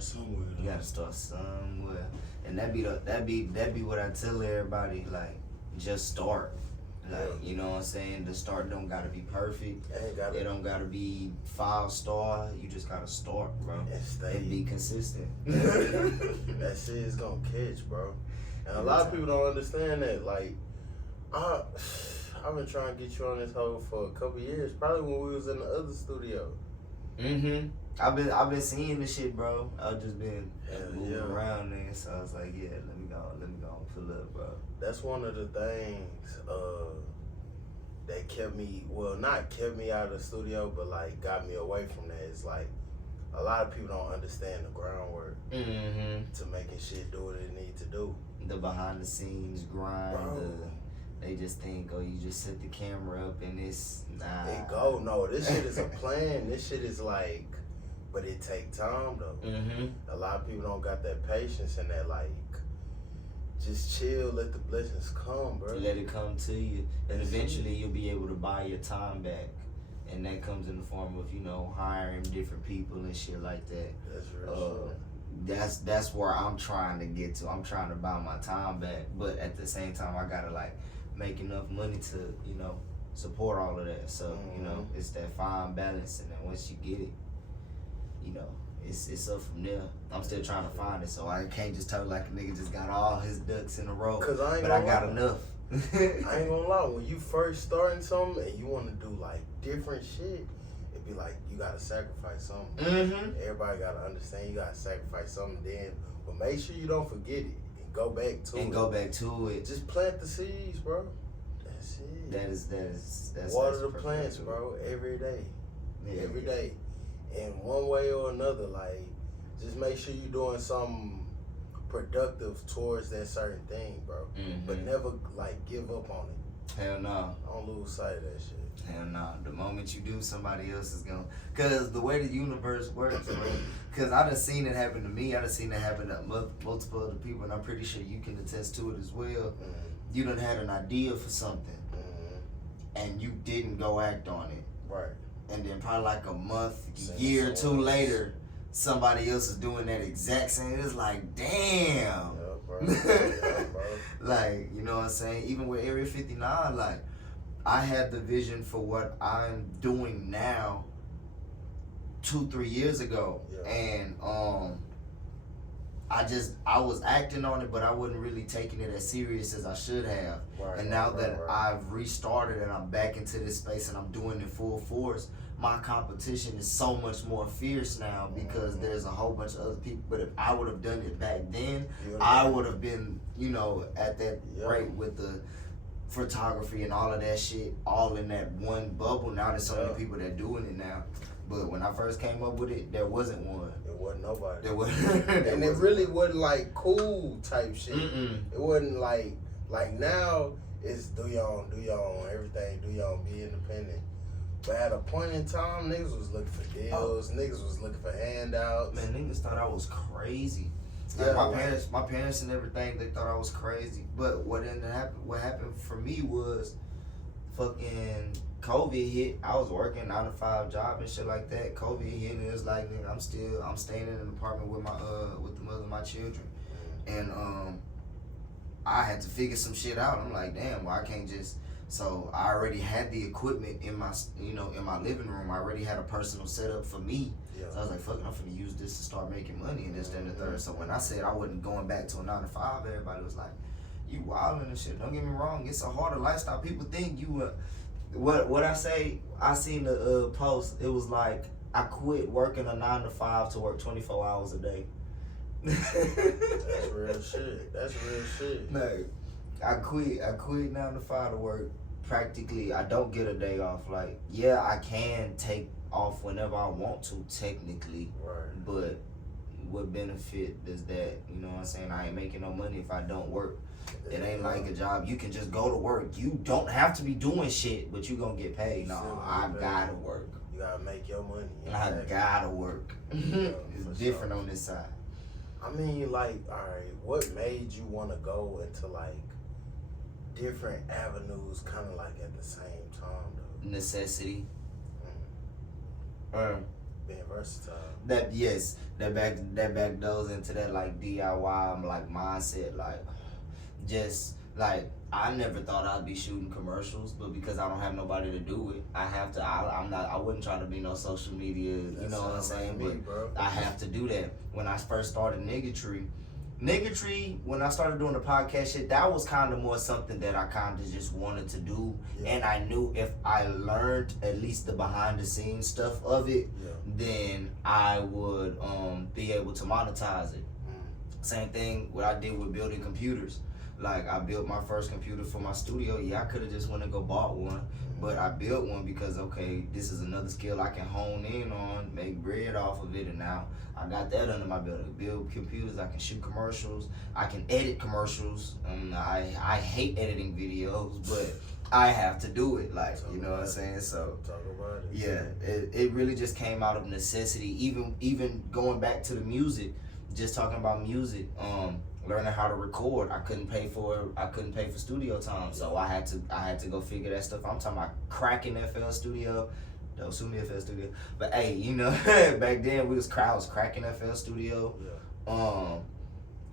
start somewhere. You gotta start somewhere, and that be what I tell everybody. Like, just start. Like, you know what I'm saying? The start don't gotta be perfect. It don't gotta be 5-star. You just gotta start, bro, and be consistent. That shit is gonna catch, bro. And a lot of people don't understand that. Like, I've been trying to get you on this hoe for a couple years. Probably when we was in the other studio. I've been seeing this shit, bro. I've just been moving around there, so I was like, yeah, let me go and pull up, bro. That's one of the things that kept me, well, not kept me out of the studio, but like got me away from that. It's like a lot of people don't understand the groundwork to making shit do what it need to do. The behind the scenes grind. They just think, oh, you just set the camera up and it's It go. No, this shit is a plan. This shit is like, but it take time though. A lot of people don't got that patience and that like, just chill, let the blessings come, bro. Let it come to you, and eventually you'll be able to buy your time back, and that comes in the form of, you know, hiring different people and shit like that. That's real shit. That's where I'm trying to get to. I'm trying to buy my time back, but at the same time, I gotta like make enough money to, you know, support all of that. So you know, it's that fine balance, and then once you get it, you know, it's up from there. I'm still trying to find it, so I can't just tell like a nigga just got all his ducks in a row. But I got enough. I ain't gonna lie, when you first starting something and you want to do like different shit, it be like you gotta sacrifice something. Everybody gotta understand you gotta sacrifice something then, but make sure you don't forget it and go back to it. Just plant the seeds, bro. That's it. That's water the plants, bro, every day. Every day. In one way or another, like, just make sure you're doing something productive towards that certain thing, bro. But never, like, give up on it. Hell no. Don't lose sight of that shit. Hell no. The moment you do, somebody else is gonna... Because the way the universe works, bro. Because I done seen it happen to me. I done seen it happen to multiple other people, and I'm pretty sure you can attest to it as well. You done had an idea for something, and you didn't go act on it. Right. And then probably like a month, year or two later, somebody else is doing that exact same. It's like, damn. Yeah, bro. Yeah, bro. Like, you know what I'm saying? Even with Area 59, like, I had the vision for what I'm doing now 2-3 years ago. And I was acting on it, but I wasn't really taking it as serious as I should have. And now that I've restarted and I'm back into this space and I'm doing it full force, my competition is so much more fierce now because there's a whole bunch of other people. But if I would have done it back then, I would have been, you know, at that rate with the photography and all of that shit, all in that one bubble. Now there's so many people that doing it now. But when I first came up with it, there wasn't one. It wasn't nobody. There wasn't. And it really wasn't like cool type shit. It wasn't like now it's do your own everything, do your own, be independent. But at a point in time, niggas was looking for deals, niggas was looking for handouts. Man, niggas thought I was crazy. Like my parents and everything, they thought I was crazy. But what happened for me was fucking COVID hit. I was working 9-to-5 job and shit like that. COVID hit and it was like, nigga, I'm staying in an apartment with my with the mother of my children. And I had to figure some shit out. I'm like, damn, well, I can't just. So I already had the equipment in my, you know, in my living room. I already had a personal setup for me. So I was like, fuck it, I'm finna use this to start making money and this, that, and the third. So when I said I wasn't going back to a 9-to-5, everybody was like, you wildin' and shit. Don't get me wrong, it's a harder lifestyle. People think you what I say, I seen the post, it was like, I quit working a 9-to-5 to work 24 hours a day. That's real shit. That's real shit. No, I quit 9-to-5 to work practically. I don't get a day off. Like, yeah, I can take off whenever I want to, technically. Right. But what benefit does that? You know what I'm saying? I ain't making no money if I don't work. It ain't like a job. You can just go to work. You don't have to be doing shit, but you gonna get paid. No, I gotta work. You gotta make your money. I gotta work. It's different on this side. I mean, like, alright, what made you wanna go into like different avenues kind of like at the same time though? Necessity. Being versatile. That back goes into that like DIY like mindset, like just like I never thought I'd be shooting commercials, but because I don't have nobody to do it, I have to. I wouldn't try to be no social media, you know what I'm saying? Like me, but I have to do that. When I first started Nigga Tree, when I started doing the podcast shit, that was kind of more something that I kind of just wanted to do, and I knew if I learned at least the behind the scenes stuff of it, then I would be able to monetize it. Same thing what I did with building computers. Like, I built my first computer for my studio. Yeah, I could have just went and go bought one, but I built one because, okay, this is another skill I can hone in on, make bread off of it, and now I got that under my belt. I build computers, I can shoot commercials, I can edit commercials. I hate editing videos, but I have to do it, like, you know what I'm saying? So, talk about it. Yeah, it really just came out of necessity. Even going back to the music, just talking about music, learning how to record. I couldn't pay for studio time, so I had to go figure that stuff. I'm talking about cracking FL Studio. Don't sue me, FL Studio. But hey, you know, back then I was cracking FL Studio.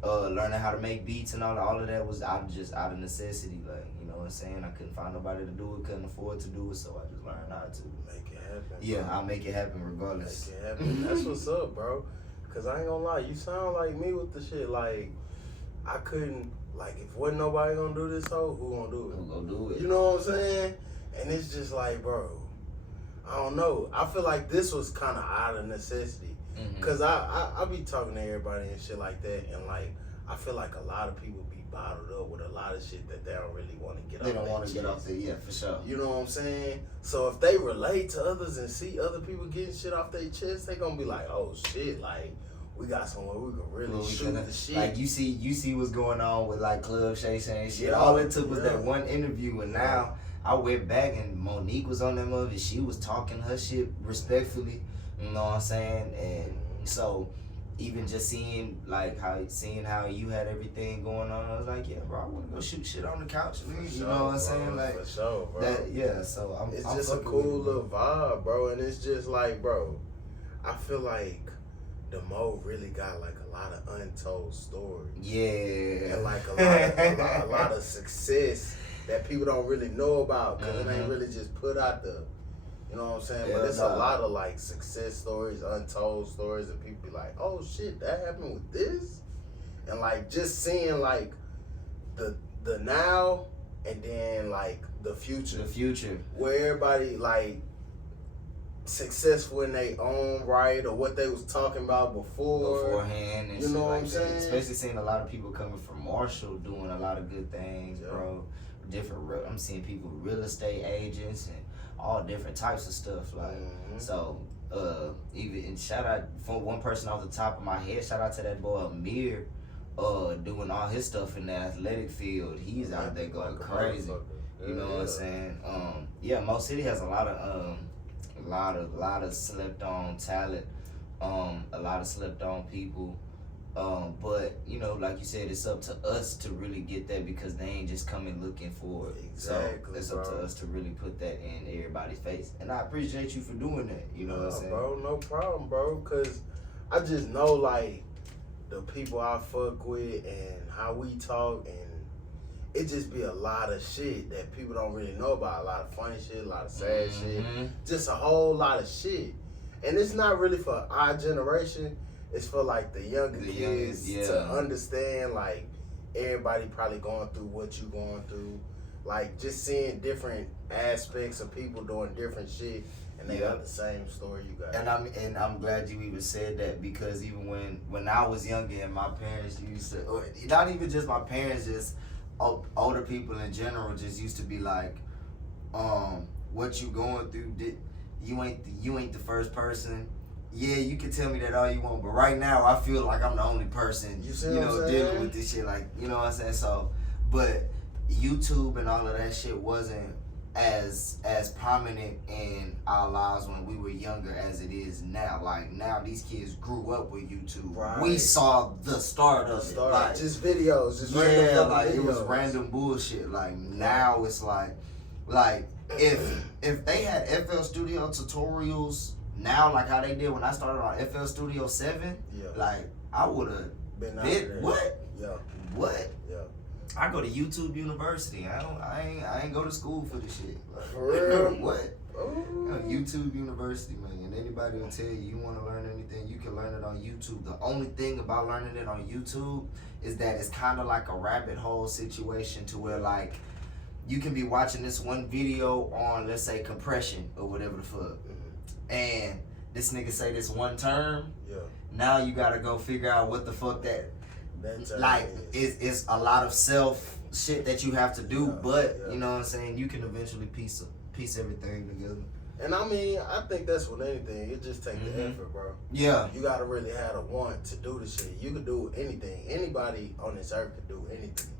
Learning how to make beats and all of that was out of necessity. Like, you know what I'm saying? I couldn't find nobody to do it, couldn't afford to do it, so I just learned how to make it happen. Yeah, bro. I'll make it happen regardless. Make it happen. That's what's up, bro. Cause I ain't gonna lie, you sound like me with the shit. Like, I couldn't, like, if wasn't nobody gonna do this hoe, who gonna do it? Who gonna do it? You know what I'm saying? And it's just like, bro, I don't know. I feel like this was kind of out of necessity. Cause I be talking to everybody and shit like that, and like, I feel like a lot of people be bottled up with a lot of shit that they don't really want to get off. They don't want to get off there, yeah, for sure. You know what I'm saying? So if they relate to others and see other people getting shit off their chest, they gonna be like, oh shit, like, we got somewhere we can really shoot the shit. Like, you see what's going on with like Club Shay saying shit. All it took was that one interview, and now I went back and Monique was on that movie. She was talking her shit respectfully. You know what I'm saying? And so even just seeing how you had everything going on, I was like, yeah, bro, I want to go shoot shit on the couch. You know what I'm saying? Like, for sure, bro. That, yeah. So it's just a cool little vibe, bro. And it's just like, bro, I feel like the Mo really got like a lot of untold stories. Yeah. And like a lot of success that people don't really know about because it ain't really just put out there. You know what I'm saying? Yeah, but it's a lot of like success stories, untold stories, and people be like, oh shit, that happened with this? And like just seeing like the now and then like the future. The future. Where everybody like successful in their own right or what they was talking about beforehand and you know what I'm saying? Especially seeing a lot of people coming from Marshall doing a lot of good things, bro. I'm seeing people, real estate agents and all different types of stuff, like so even shout out from one person off the top of my head, shout out to that boy Amir doing all his stuff in the athletic field. He's out there going crazy. You know what I'm saying? Mo City has a lot of slept on talent, a lot of slept on people. But you know, like you said, it's up to us to really get that because they ain't just coming looking for it. Exactly, so it's up to us to really put that in everybody's face. And I appreciate you for doing that. You know what I'm saying? Bro, no problem, bro. Cause I just know like the people I fuck with and how we talk, and it just be a lot of shit that people don't really know about. A lot of funny shit, a lot of sad shit, just a whole lot of shit. And it's not really for our generation. It's for like the younger kids to understand like everybody probably going through what you going through. Like just seeing different aspects of people doing different shit and they got the same story you got. And I'm glad you even said that because even when I was younger and my parents used to, or not even just my parents, just older people in general just used to be like, what you going through, you ain't the first person. Yeah, you can tell me that all you want, but right now I feel like I'm the only person, dealing with this shit. Like, you know what I'm saying? So, but YouTube and all of that shit wasn't as prominent in our lives when we were younger as it is now. Like, now these kids grew up with YouTube. Right. We saw the start of it. Like, just videos, just random like videos. It was random bullshit. Like, now it's like if they had FL Studio tutorials now, like how they did when I started on FL Studio 7, like I would have been what? Yeah. What? Yeah. I go to YouTube University. I ain't go to school for this shit. Like, for real? What? YouTube University, man. And anybody will tell you want to learn anything, you can learn it on YouTube. The only thing about learning it on YouTube is that it's kind of like a rabbit hole situation to where like you can be watching this one video on, let's say, compression or whatever the fuck, and this nigga say this one term. Yeah. Now you gotta go figure out what the fuck that like is a lot of self shit that you have to do, but you know what I'm saying, you can eventually piece everything together. And I mean, I think that's with anything. It just takes the effort, bro. Yeah. You gotta really have the want to do the shit. You can do anything. Anybody on this earth can do anything.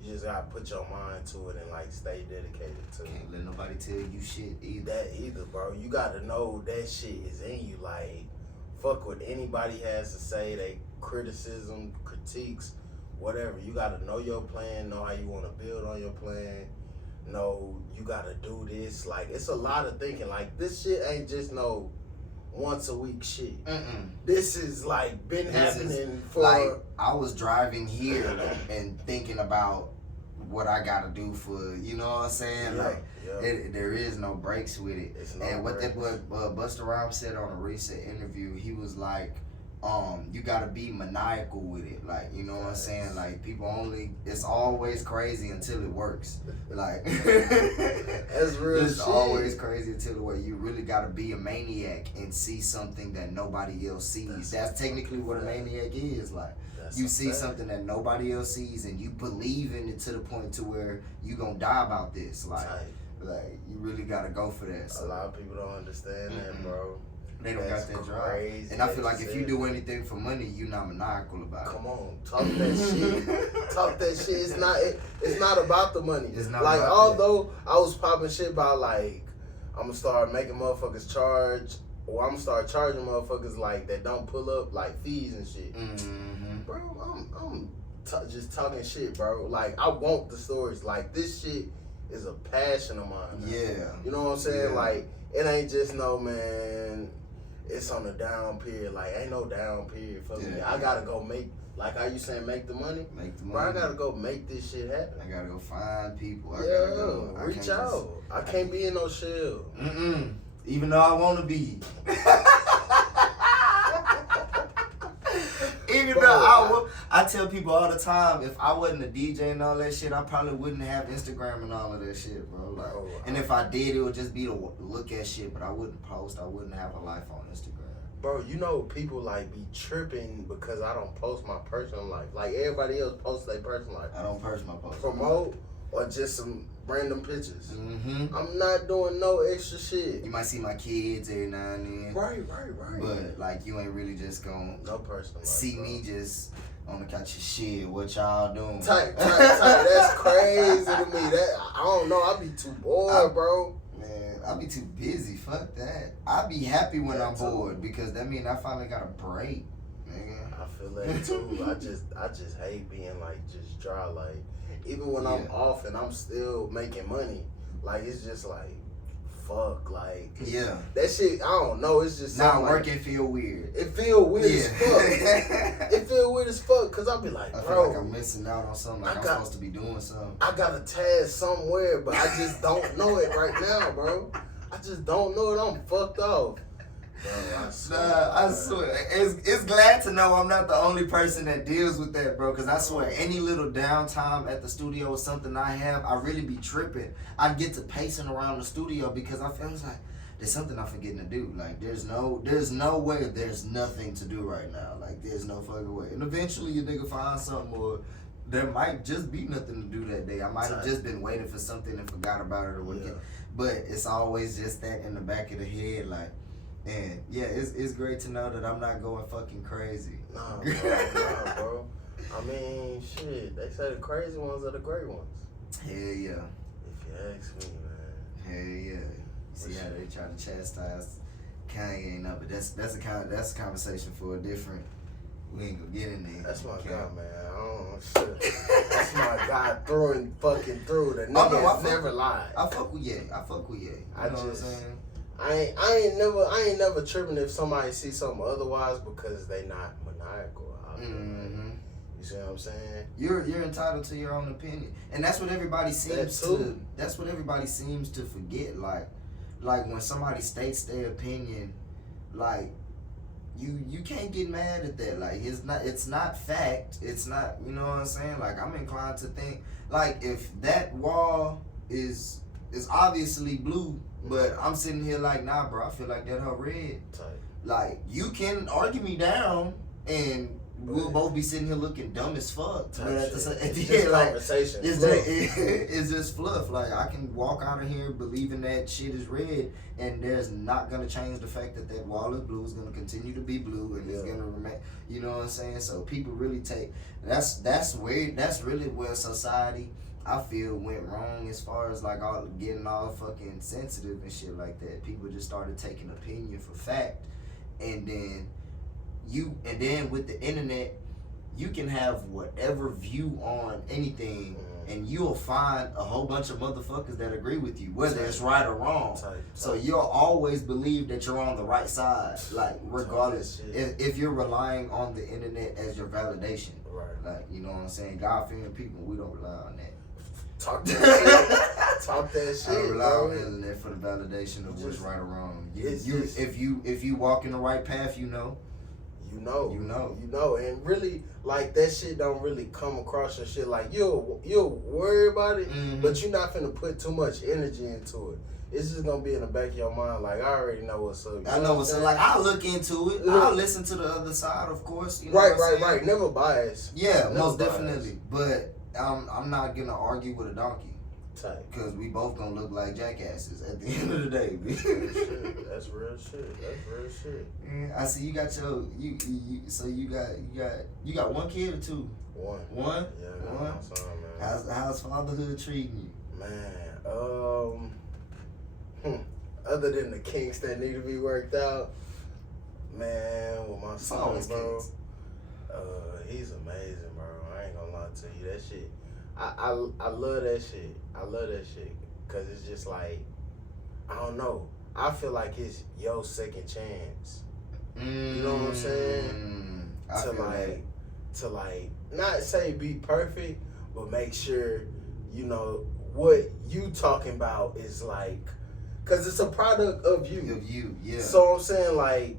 You just gotta put your mind to it and like stay dedicated to it. Can't let nobody tell you shit either. That either, bro. You gotta know that shit is in you. Like, fuck what anybody has to say. They criticism, critiques, whatever. You gotta know your plan, know how you wanna build on your plan. No, you gotta do this. Like, it's a lot of thinking. Like, this shit ain't just no once a week shit. This is like been happening for. Like, I was driving here and thinking about what I gotta do for, you know what I'm saying? There is no breaks with it. And what that Busta Rhymes said on a recent interview, he was like, you gotta be maniacal with it, like, you know what I'm saying, like, it's always crazy until it works, like, that's real it's shit. always crazy until it works. You really gotta be a maniac and see something that nobody else sees. That's technically what a maniac is, like, you see something that nobody else sees and you believe in it to the point to where you gonna die about this, like you really gotta go for that. So. A lot of people don't understand that, bro. They don't got that drive. And I feel like if you do anything for money, you're not maniacal about it. Come on, talk that shit. Talk that shit. It's not about the money. It's not like, about although I was popping shit about like, I'm gonna start making motherfuckers charge, or I'm gonna start charging motherfuckers like that don't pull up like fees and shit. Bro, I'm just talking shit, bro. Like, I want the stories. Like, this shit is a passion of mine. Yeah. You know what I'm saying? Yeah. Like, it ain't just no, man, it's on the down period. Like, ain't no down period for me. I gotta go make, like how you saying, make the money? Make the money. Bro, I gotta go make this shit happen. I gotta go find people. I gotta go. Reach out. I can't be in no shell. Even though I wanna be. Even though I tell people all the time, if I wasn't a DJ and all that shit, I probably wouldn't have Instagram and all of that shit, bro. Like, and if I did, it would just be to look at shit, but I wouldn't post. I wouldn't have a life on Instagram. Bro, you know people like be tripping because I don't post my personal life. Like, everybody else posts their personal life. I don't post my post. Promote or just some random pictures. I'm not doing no extra shit. You might see my kids every now and then. Right. But like, you ain't really just gonna personal see life, me just on the couch of shit. What y'all doing? Tight. That's crazy to me. I don't know. I be too bored, bro. Man, I be too busy. Fuck that. I be happy when I'm bored because that mean I finally got a break, nigga. I feel that too. I just hate being like just dry. Like, even when I'm off and I'm still making money, like, it's just like, fuck, like, that shit, I don't know, it's just not working like, feel weird. It feel weird as fuck. It feel weird as fuck, cause I'll be like, bro, I feel like I'm missing out on something, like I'm supposed to be doing something. I got a task somewhere, but I just don't know it right now, bro. I just don't know it. I'm fucked off. Bro, I swear. It's glad to know I'm not the only person that deals with that, bro. Because I swear, any little downtime at the studio or something I have, I really be tripping. I get to pacing around the studio because I feel like there's something I'm forgetting to do. Like, there's no way there's nothing to do right now. Like, there's no fucking way. And eventually your nigga find something, or there might just be nothing to do that day. I might have just been waiting for something and forgot about it or whatever. But it's always just that in the back of the head, like. And yeah, it's great to know that I'm not going fucking crazy. Nah, bro. I mean, shit. They say the crazy ones are the great ones. Hell yeah. If you ask me, man. Hell yeah. See how they try to chastise Kanye and but that's a conversation for a different. We ain't gonna get in there. That's my guy, man. I don't know shit. That's my guy through. The nigga has never lied. I fuck with Ye. I know what I'm saying. I ain't never tripping if somebody see something otherwise because they not maniacal. Mm-hmm. You see what I'm saying? You're entitled to your own opinion, and that's what everybody seems to. That's what everybody seems to forget. Like when somebody states their opinion, like you can't get mad at that. Like it's not fact. It's not, you know what I'm saying? Like I'm inclined to think like if that wall is obviously blue, but I'm sitting here like, nah, bro, I feel like that her red. Tight. Like you can argue me down and we'll both be sitting here looking dumb as fuck. But at the end, like, it's just fluff. Like, I can walk out of here believing that shit is red, and there's not going to change the fact that wall is blue. It's going to continue to be blue, and it's going to remain, you know what I'm saying? So people really take, that's really where society, I feel, went wrong as far as, like, getting all fucking sensitive and shit like that. People just started taking opinion for fact, and then with the internet, you can have whatever view on anything, and you'll find a whole bunch of motherfuckers that agree with you, whether it's right or wrong. So you'll always believe that you're on the right side, like regardless. If you're relying on the internet as your validation, right? Like, you know what I'm saying? God-fearing people, we don't rely on that. Talk that shit. Talk that shit. I rely on the internet for the validation of what's right or wrong. If you walk in the right path, you know, and really, like, that shit don't really come across your shit. Like, you'll worry about it, but you're not finna put too much energy into it. It's just gonna be in the back of your mind. Like, I already know what's up. I know what's up. Like, I'll look into it. I'll listen to the other side, of course. You know right. Never biased. Yeah, most definitely. But I'm not gonna argue with a donkey. Because we both gonna look like jackasses at the end of the day. That's real shit. Yeah, I see you got so you got one kid or two? One? Yeah, I got one son, man. How's fatherhood treating you? Man, other than the kinks that need to be worked out, man, with my son, bro, he's amazing, bro. I ain't gonna lie to you. That shit, I love that shit. I love that shit. Cause it's just like, I don't know. I feel like it's your second chance. You know what I'm saying? To not say be perfect, but make sure, you know, what you talking about is like, cause it's a product of you. Of you, yeah. So I'm saying, like,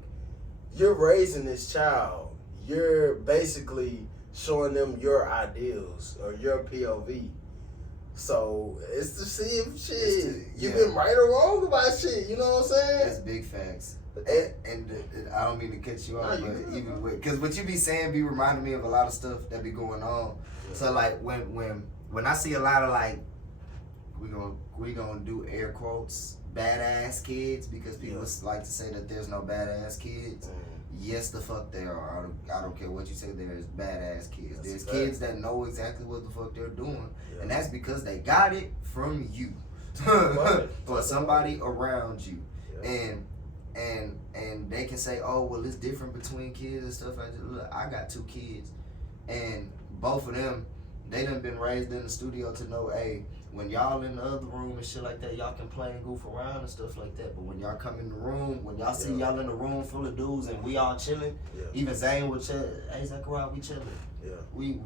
you're raising this child. You're basically showing them your ideals or your POV. So it's to see if you've been right or wrong about shit. You know what I'm saying? That's big facts. And I don't mean to cut you off, but even with, because what you be saying be reminding me of a lot of stuff that be going on. Yeah. So like when I see a lot of, like, we gonna do air quotes, badass kids, because people like to say that there's no badass kids. Yes, the fuck there are. I don't care what you say. There's badass kids. There's kids that know exactly what the fuck they're doing, and that's because they got it from you, or somebody around you, and they can say, oh, well, it's different between kids and stuff like that. Look, I got 2 kids, and both of them, they done been raised in the studio to know, hey, when y'all in the other room and shit like that, y'all can play and goof around and stuff like that. But when y'all come in the room, when y'all see y'all in the room full of dudes and we all chilling, even Zane would chill. Hey, Zachariah, we chilling. Yeah. We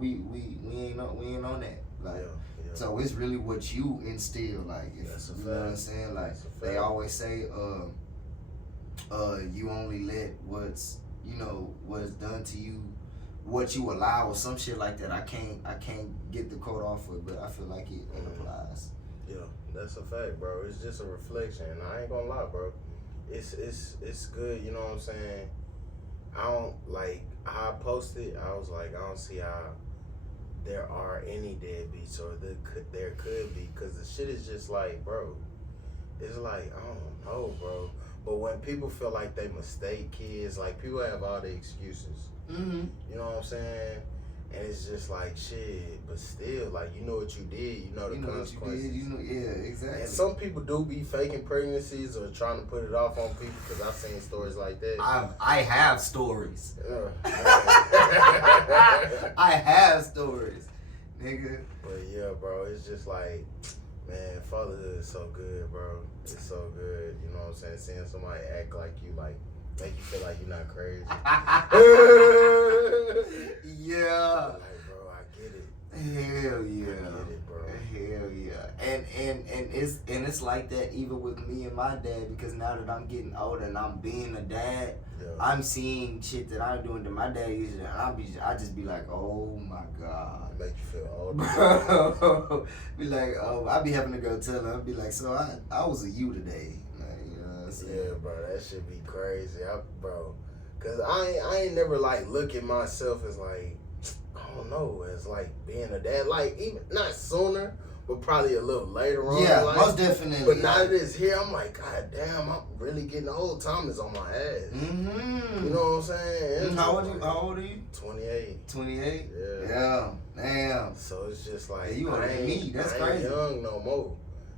ain't on that. Like, so it's really what you instill. Like, if, you know what I'm saying? Like, they always say, you only let what's done to you, what you allow, or some shit like that. I can't get the quote off of it, but I feel like it applies. Yeah, that's a fact, bro. It's just a reflection. I ain't gonna lie, bro. It's good, you know what I'm saying? I don't, like, how I posted, I was like, I don't see how there are any deadbeats, or there could be, because the shit is just like, bro, it's like, I don't know, bro. But when people feel like they mistake kids, like, people have all the excuses. You know what I'm saying? And it's just like, shit, but still, like, you know what you did, you know the consequences. Exactly. And some people do be faking pregnancies or trying to put it off on people, because I've seen stories like that. I have stories. I have stories, nigga. But yeah, bro, it's just like, Man, fatherhood is so good, bro. It's so good. You know what I'm saying? Seeing somebody act like you, like, make you feel like you're not crazy. Yeah. Like, bro, I get it. Hell yeah. I get it, bro. Hell yeah. And it's like that even with me and my dad, because now that I'm getting older and I'm being a dad, Yeah. I'm seeing shit that I'm doing that my dad used to, and I just be like, oh my God. Make you feel old. Bro, be like, oh, I be having to go tell him, I be like, so I was a you today. Like, you know what I'm saying? Yeah, bro, that should be crazy, bro. Cause I ain't never like look at myself as like, I don't know, as like being a dad. Like even not sooner, but probably a little later on. Yeah, like, most definitely. But now that it's here, I'm like, God damn, I'm really getting old. Time is on my ass. Mm-hmm. You know what I'm saying? How old are you? 28. 28? Yeah. Yeah. Damn. So it's just like, Yeah, you older than me. That's I crazy. ain't young no more.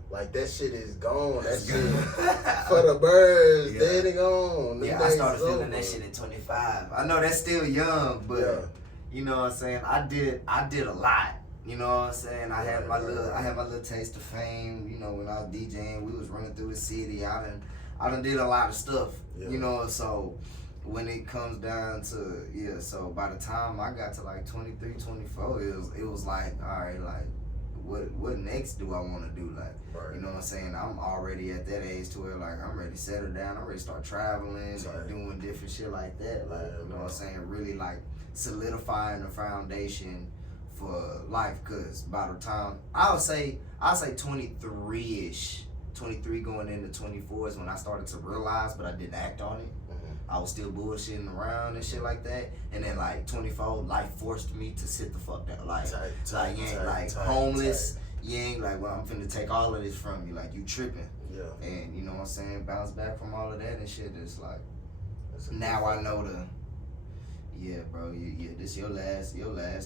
Like that shit is gone. That shit for the birds. Yeah. Dead and gone. Yeah, I started feeling that shit at 25. I know that's still young, but you know what I'm saying? I did a lot. You know what I'm saying? I had my little taste of fame, you know, when I was DJing, we was running through the city. I done did a lot of stuff. Yeah. You know, so when it comes down to so by the time I got to like 23, 24, it was like, all right, like what next do I want to do? Like, Right. you know what I'm saying? I'm already at that age to where like I'm ready to settle down. I'm ready to start traveling and doing different shit like that. Like, you know what I'm saying? Really like solidifying the foundation for life. Cause by the time I'll say 23-ish, 23 going into 24 is when I started to realize, but I didn't act on it. I was still bullshitting around and shit like that. And then like 24, life forced me to sit the fuck down. Like, you ain't homeless. You ain't like, well, I'm finna take all of this from you. Like, you tripping. Yeah. And you know what I'm saying? Bounce back from all of that and shit. It's like, now I know bro, this your last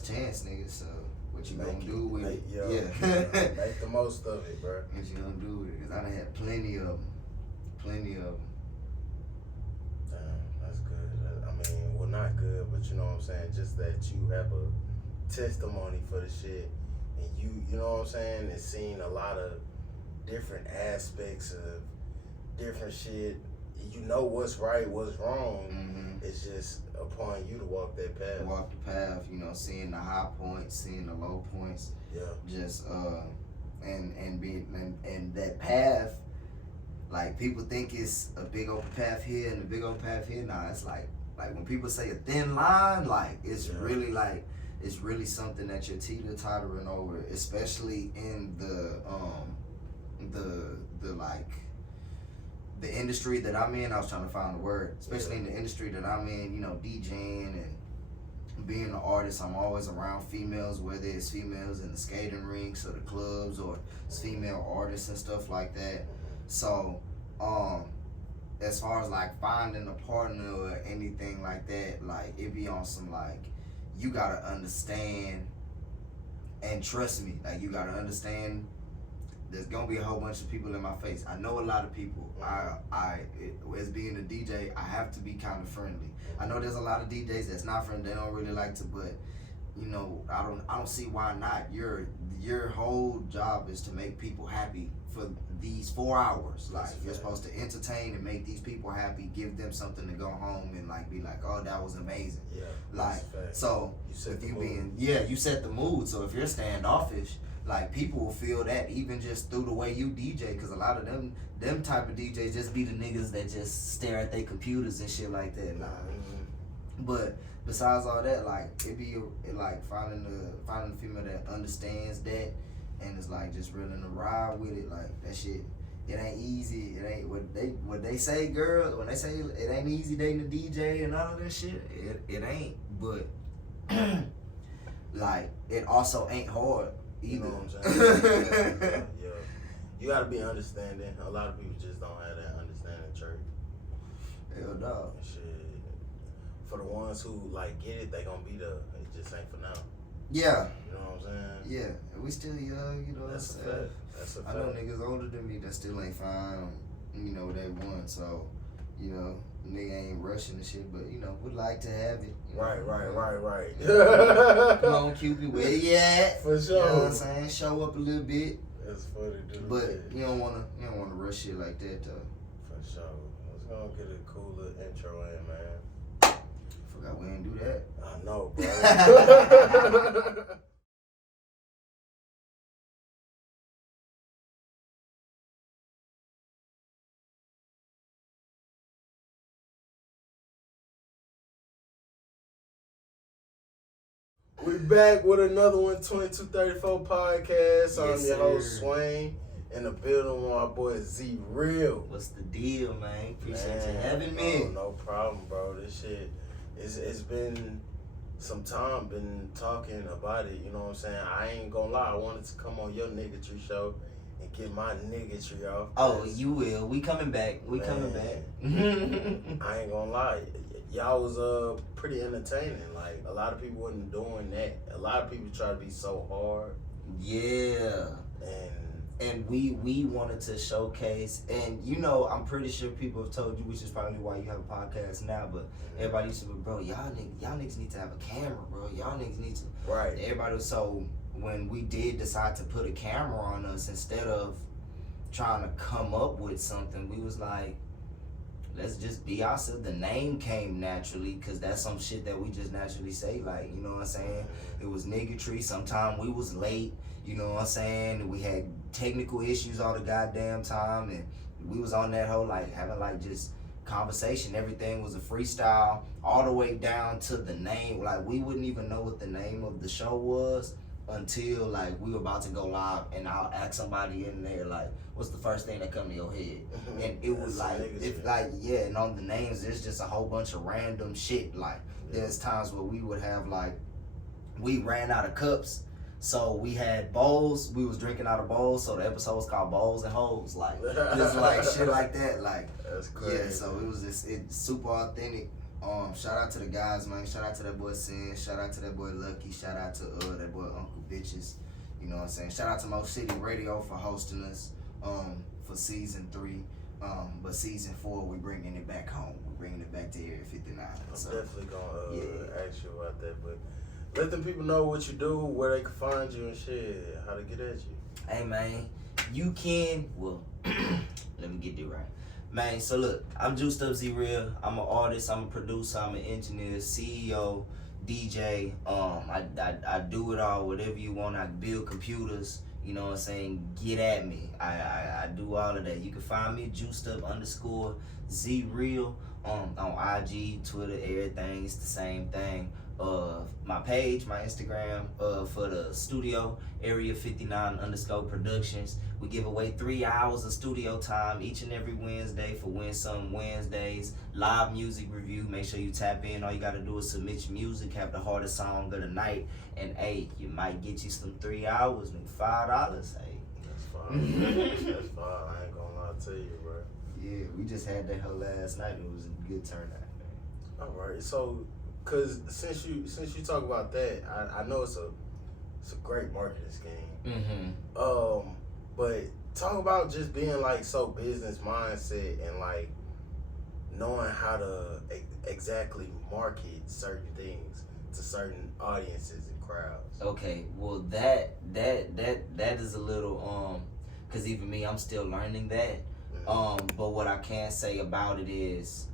chance, nigga. So what you gonna do with it? Make the most of it, bro. What you gonna do with it? Cause I done had plenty of them. That's good. I mean, well, not good, but you know what I'm saying? Just that you have a testimony for the shit, and you know what I'm saying, and seen a lot of different aspects of different shit. You know what's right, what's wrong. Mm-hmm. It's just upon you to walk that path. Walk the path, you know, seeing the high points, seeing the low points. Yeah. Just and that path, like people think it's a big open path here and a big open path here. Nah, it's like when people say a thin line, like it's really like it's really something that you're teeter-tottering over, especially in the like the industry that I'm in. I was trying to find the word, especially in the industry that I'm in, you know, DJing and being an artist. I'm always around females, whether it's females in the skating rinks or the clubs or it's female artists and stuff like that. So, as far as like finding a partner or anything like that, like it be on some like, you gotta understand and trust me. Like you gotta understand. There's gonna be a whole bunch of people in my face. I know a lot of people. As being a DJ, I have to be kind of friendly. I know there's a lot of DJs that's not friendly. They don't really like to, but you know, I don't see why not. Your whole job is to make people happy for these 4 hours. Like you're supposed to entertain and make these people happy, give them something to go home and like be like, oh, that was amazing. Yeah. Like so, you set the mood. So if you're standoffish, like people will feel that even just through the way you DJ, because a lot of them type of DJs just be the niggas that just stare at their computers and shit like that. Like, but besides all that, like like finding the female that understands that and is like just willing to ride with it. Like that shit, it ain't easy. It ain't what they say, girls. When they say it ain't easy dating a DJ and all of that shit, it ain't. But like it also ain't hard either. You know what I'm saying? Yeah. You gotta be understanding. A lot of people just don't have that understanding, church. Hell no. Shit. For the ones who like get it, they gonna be there. It just ain't for now. Yeah. You know what I'm saying? Yeah. And we still young, you know what I'm saying? That's a fact. I know niggas older than me that still ain't fine, you know, they want. So, you know, nigga ain't rushing and shit, but you know, would like to have it. Right. Come on, Cupid, where you at? For sure. You know what I'm saying? Show up a little bit. It's funny, dude. But you don't wanna rush shit like that though. For sure. Let's go get a cool little intro in, man. Forgot we didn't do that. I know, bro. We back with another one, 2234 podcast. I'm Yes, your host, sir. Swain. In the building with my boy Z Real. What's the deal, man? Appreciate you having me. No problem, bro. This shit, it's been some time, been talking about it. You know what I'm saying? I ain't gonna lie. I wanted to come on your niggatry show and get my niggatry off. Oh, you will. We coming back. We coming back. I ain't gonna lie. Y'all was pretty entertaining. Like, a lot of people wasn't doing that. A lot of people try to be so hard. Yeah. And we wanted to showcase, and you know, I'm pretty sure people have told you, which is probably why you have a podcast now, but everybody used to be, bro, y'all niggas need to have a camera, bro. Y'all niggas need to. Right. Everybody was so, when we did decide to put a camera on us, instead of trying to come up with something, we was like, let's just be ourselves. The name came naturally, because that's some shit that we just naturally say, like, you know what I'm saying? It was niggatry. Sometimes we was late, you know what I'm saying? We had technical issues all the goddamn time, and we was on that whole, like, having, like, just conversation. Everything was a freestyle, all the way down to the name. Like, we wouldn't even know what the name of the show was until, like, we were about to go live, and I'll ask somebody in there, like, what's the first thing that come to your head? And it was like, and on the names, there's just a whole bunch of random shit. Like, there's times where we would have, like, we ran out of cups, so we had bowls. We was drinking out of bowls, so the episode was called Bowls and Hoes. Like, just like shit like that. Like, that's crazy. Yeah, so it was just super authentic. Shout out to the guys, man. Shout out to that boy Sin. Shout out to that boy Lucky. Shout out to that boy Uncle Bitches. You know what I'm saying? Shout out to Mo City Radio for hosting us for season 3. But season 4, we bringing it back home. We're bringing it back to Area 59. I'm definitely gonna ask you about that, but let them people know what you do, where they can find you and shit, how to get at you. Hey, man, you can, well, let me get this right. Man, so look, I'm Juiced Up Z Real. I'm an artist, I'm a producer, I'm an engineer, CEO, DJ. I do it all, whatever you want. I build computers, you know what I'm saying? Get at me. I do all of that. You can find me Juiced_Up_Z Real on IG, Twitter, everything. It's the same thing. My page, my Instagram, for the studio, Area 59_Productions. We give away 3 hours of studio time each and every Wednesday for Win Some Wednesdays. Live music review. Make sure you tap in. All you gotta do is submit your music, have the hardest song of the night, and hey, you might get you some 3 hours and $5. Hey, that's fine. That's fine. I ain't gonna lie to you, bro. Yeah, we just had that her last night. It was a good turnout, man. All right, so. Cause since you talk about that, I know it's a great marketing scheme. But talk about just being like so business mindset and like knowing how to exactly market certain things to certain audiences and crowds. Okay, well that is a little cause even me, I'm still learning that. But what I can say about it is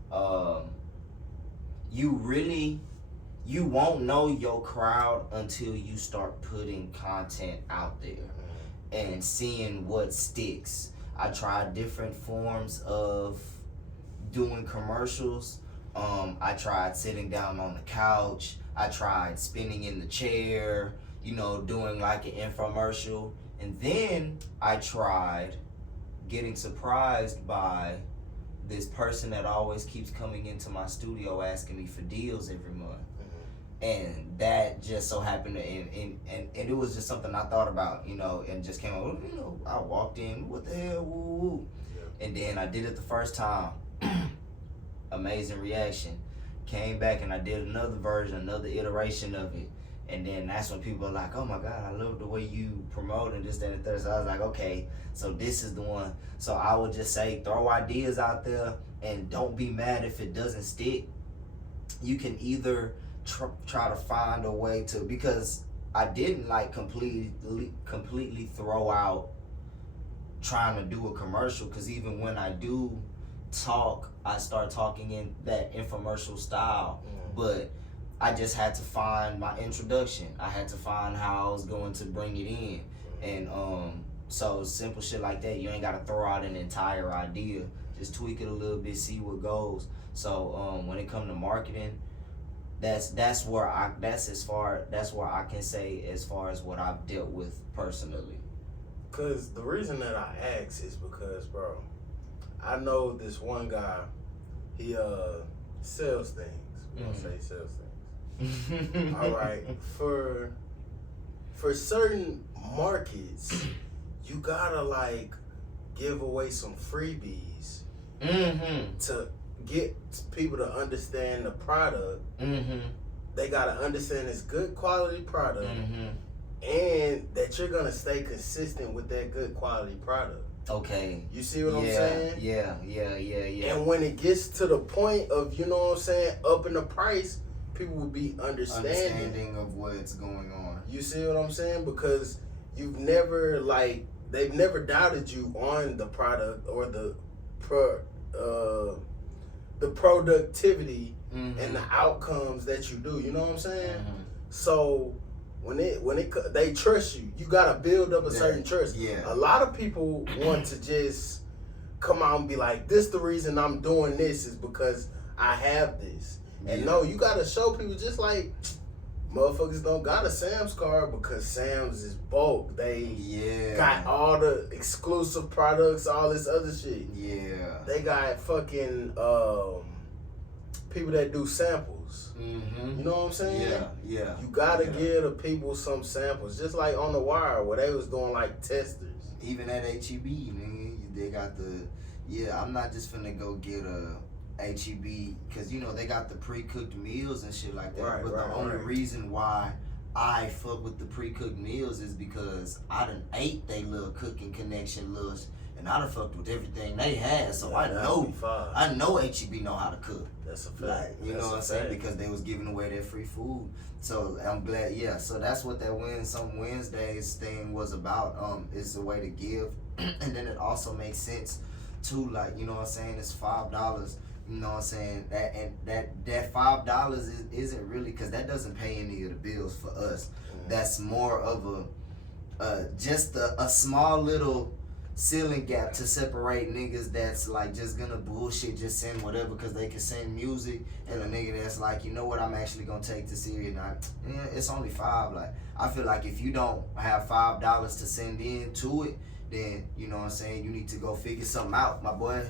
you won't know your crowd until you start putting content out there and seeing what sticks. I tried different forms of doing commercials. I tried sitting down on the couch. I tried spinning in the chair, doing like an infomercial. And then I tried getting surprised by this person that always keeps coming into my studio asking me for deals every month. And that just so happened to, and it was just something I thought about, and just came up, I walked in, what the hell, woo. Yeah. And then I did it the first time, amazing reaction. Came back and I did another version, another iteration of it. And then that's when people are like, oh my God, I love the way you promote and this, that, and the third. So I was like, okay, so this is the one. So I would just say, throw ideas out there and don't be mad if it doesn't stick. You can either try to find a way to, because I didn't like completely throw out trying to do a commercial, because even when I do talk, I start talking in that infomercial style, but I just had to find my introduction. I had to find how I was going to bring it in, and so simple shit like that. You ain't gotta throw out an entire idea. Just tweak it a little bit, see what goes. So when it comes to marketing, that's where I can say as far as what I've dealt with personally. Cause the reason that I ask is because, bro, I know this one guy. He sells things. We gonna say sells things. All right, for certain markets, you gotta like give away some freebies to get people to understand the product. They gotta understand it's good quality product, and that you're gonna stay consistent with that good quality product. Okay. You see what I'm saying? Yeah. And when it gets to the point of, you know what I'm saying, upping the price, people will be understanding of what's going on. You see what I'm saying? Because you've never, like, they've never doubted you on the product or the productivity and the outcomes that you do. You know what I'm saying? So when they trust you, you gotta build up a certain trust. Yeah. A lot of people want to just come out and be like, "This the reason I'm doing this is because I have this." And no, you gotta show people, just like motherfuckers don't got a Sam's card because Sam's is bulk. They got all the exclusive products, all this other shit. Yeah. They got fucking people that do samples. You know what I'm saying? Yeah. You gotta give the people some samples, just like on The Wire where they was doing like testers. Even at HEB, nigga, they got the I'm not just finna go get a HEB, because you know they got the pre-cooked meals and shit like that. But the only reason why I fuck with the pre-cooked meals is because I done ate they little cooking connection lunch, and I done fucked with everything they had, so I know HEB know how to cook. That's a fact. Like, you know what I'm saying? Because they was giving away their free food. So I'm glad, so that's what that Some Wednesdays thing was about. Is a way to give, and then it also makes sense too. Like, you know what I'm saying? It's $5. You know what I'm saying? That $5 isn't really, because that doesn't pay any of the bills for us. That's more of just a small little ceiling gap to separate niggas that's like just gonna bullshit, just send whatever because they can send music, and a nigga that's like, you know what, I'm actually gonna take this serious. It's only $5. Like, I feel like if you don't have $5 to send in to it, then you know what I'm saying, you need to go figure something out, my boy.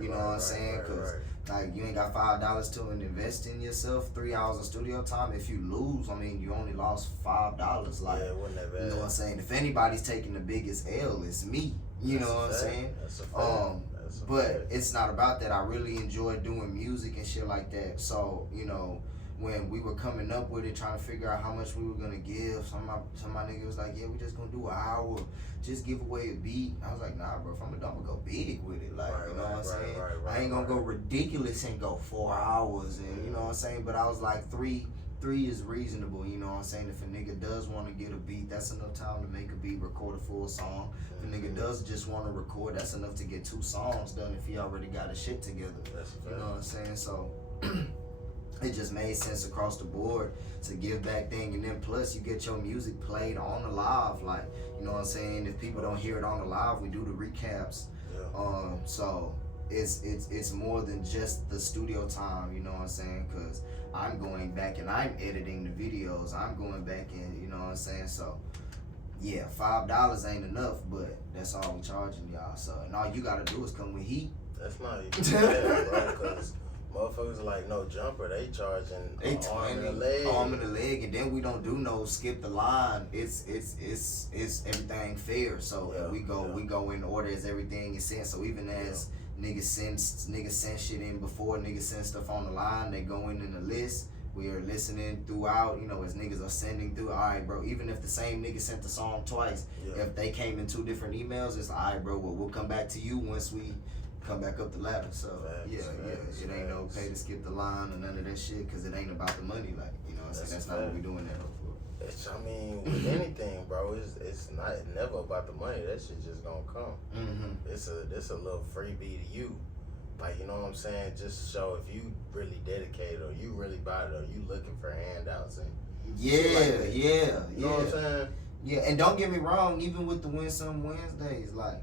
You know what I'm saying? Because like, you ain't got $5 to invest in yourself, 3 hours of studio time. If you lose, I mean, you only lost $5. Like, it wasn't that bad. You know what I'm saying? If anybody's taking the biggest L, it's me. You know what I'm saying? That's a fact. But it's not about that. I really enjoy doing music and shit like that. So, you know, when we were coming up with it, trying to figure out how much we were gonna give, some of my niggas was like, we just gonna do an hour, just give away a beat. I was like, nah, bro, if I'm gonna go big with it, like, you know what I'm saying? I ain't gonna go ridiculous and go 4 hours, and you know what I'm saying? But I was like, three is reasonable, you know what I'm saying? If a nigga does want to get a beat, that's enough time to make a beat, record a full song. If a nigga does just want to record, that's enough to get 2 songs done if he already got his shit together. You know what I'm saying? So it just made sense across the board to give back thing, and then plus you get your music played on the live, like, you know what I'm saying? If people don't hear it on the live, we do the recaps. So it's more than just the studio time, you know what I'm saying? Because I'm going back and I'm editing the videos. I'm going back and, you know what I'm saying? So, yeah, $5 ain't enough, but that's all we charging y'all. So, and all you gotta do is come with heat. That's not even bad, bro, because motherfuckers are like No Jumper. They charging arm and a leg. Arm and a leg, and then we don't do no skip the line. It's everything fair. So we go in order as everything is sent. So even as niggas send shit in before, niggas send stuff on the line, they go in the list. We are listening throughout, you know, as niggas are sending through. All right, bro, even if the same nigga sent the song twice, if they came in 2 different emails, it's all right, bro, well, we'll come back to you once we come back up the ladder. So, it ain't no pay to skip the line or none of that shit, because it ain't about the money, like, you know what I'm saying? That's not what we doing that for. I mean, with anything, bro, it's never about the money. That shit just gonna come. It's a little freebie to you. Like, you know what I'm saying? Just show if you really dedicated or you really about it or you looking for handouts and yeah. You know what I'm saying? Yeah, and don't get me wrong, even with the Win Some Wednesdays, like,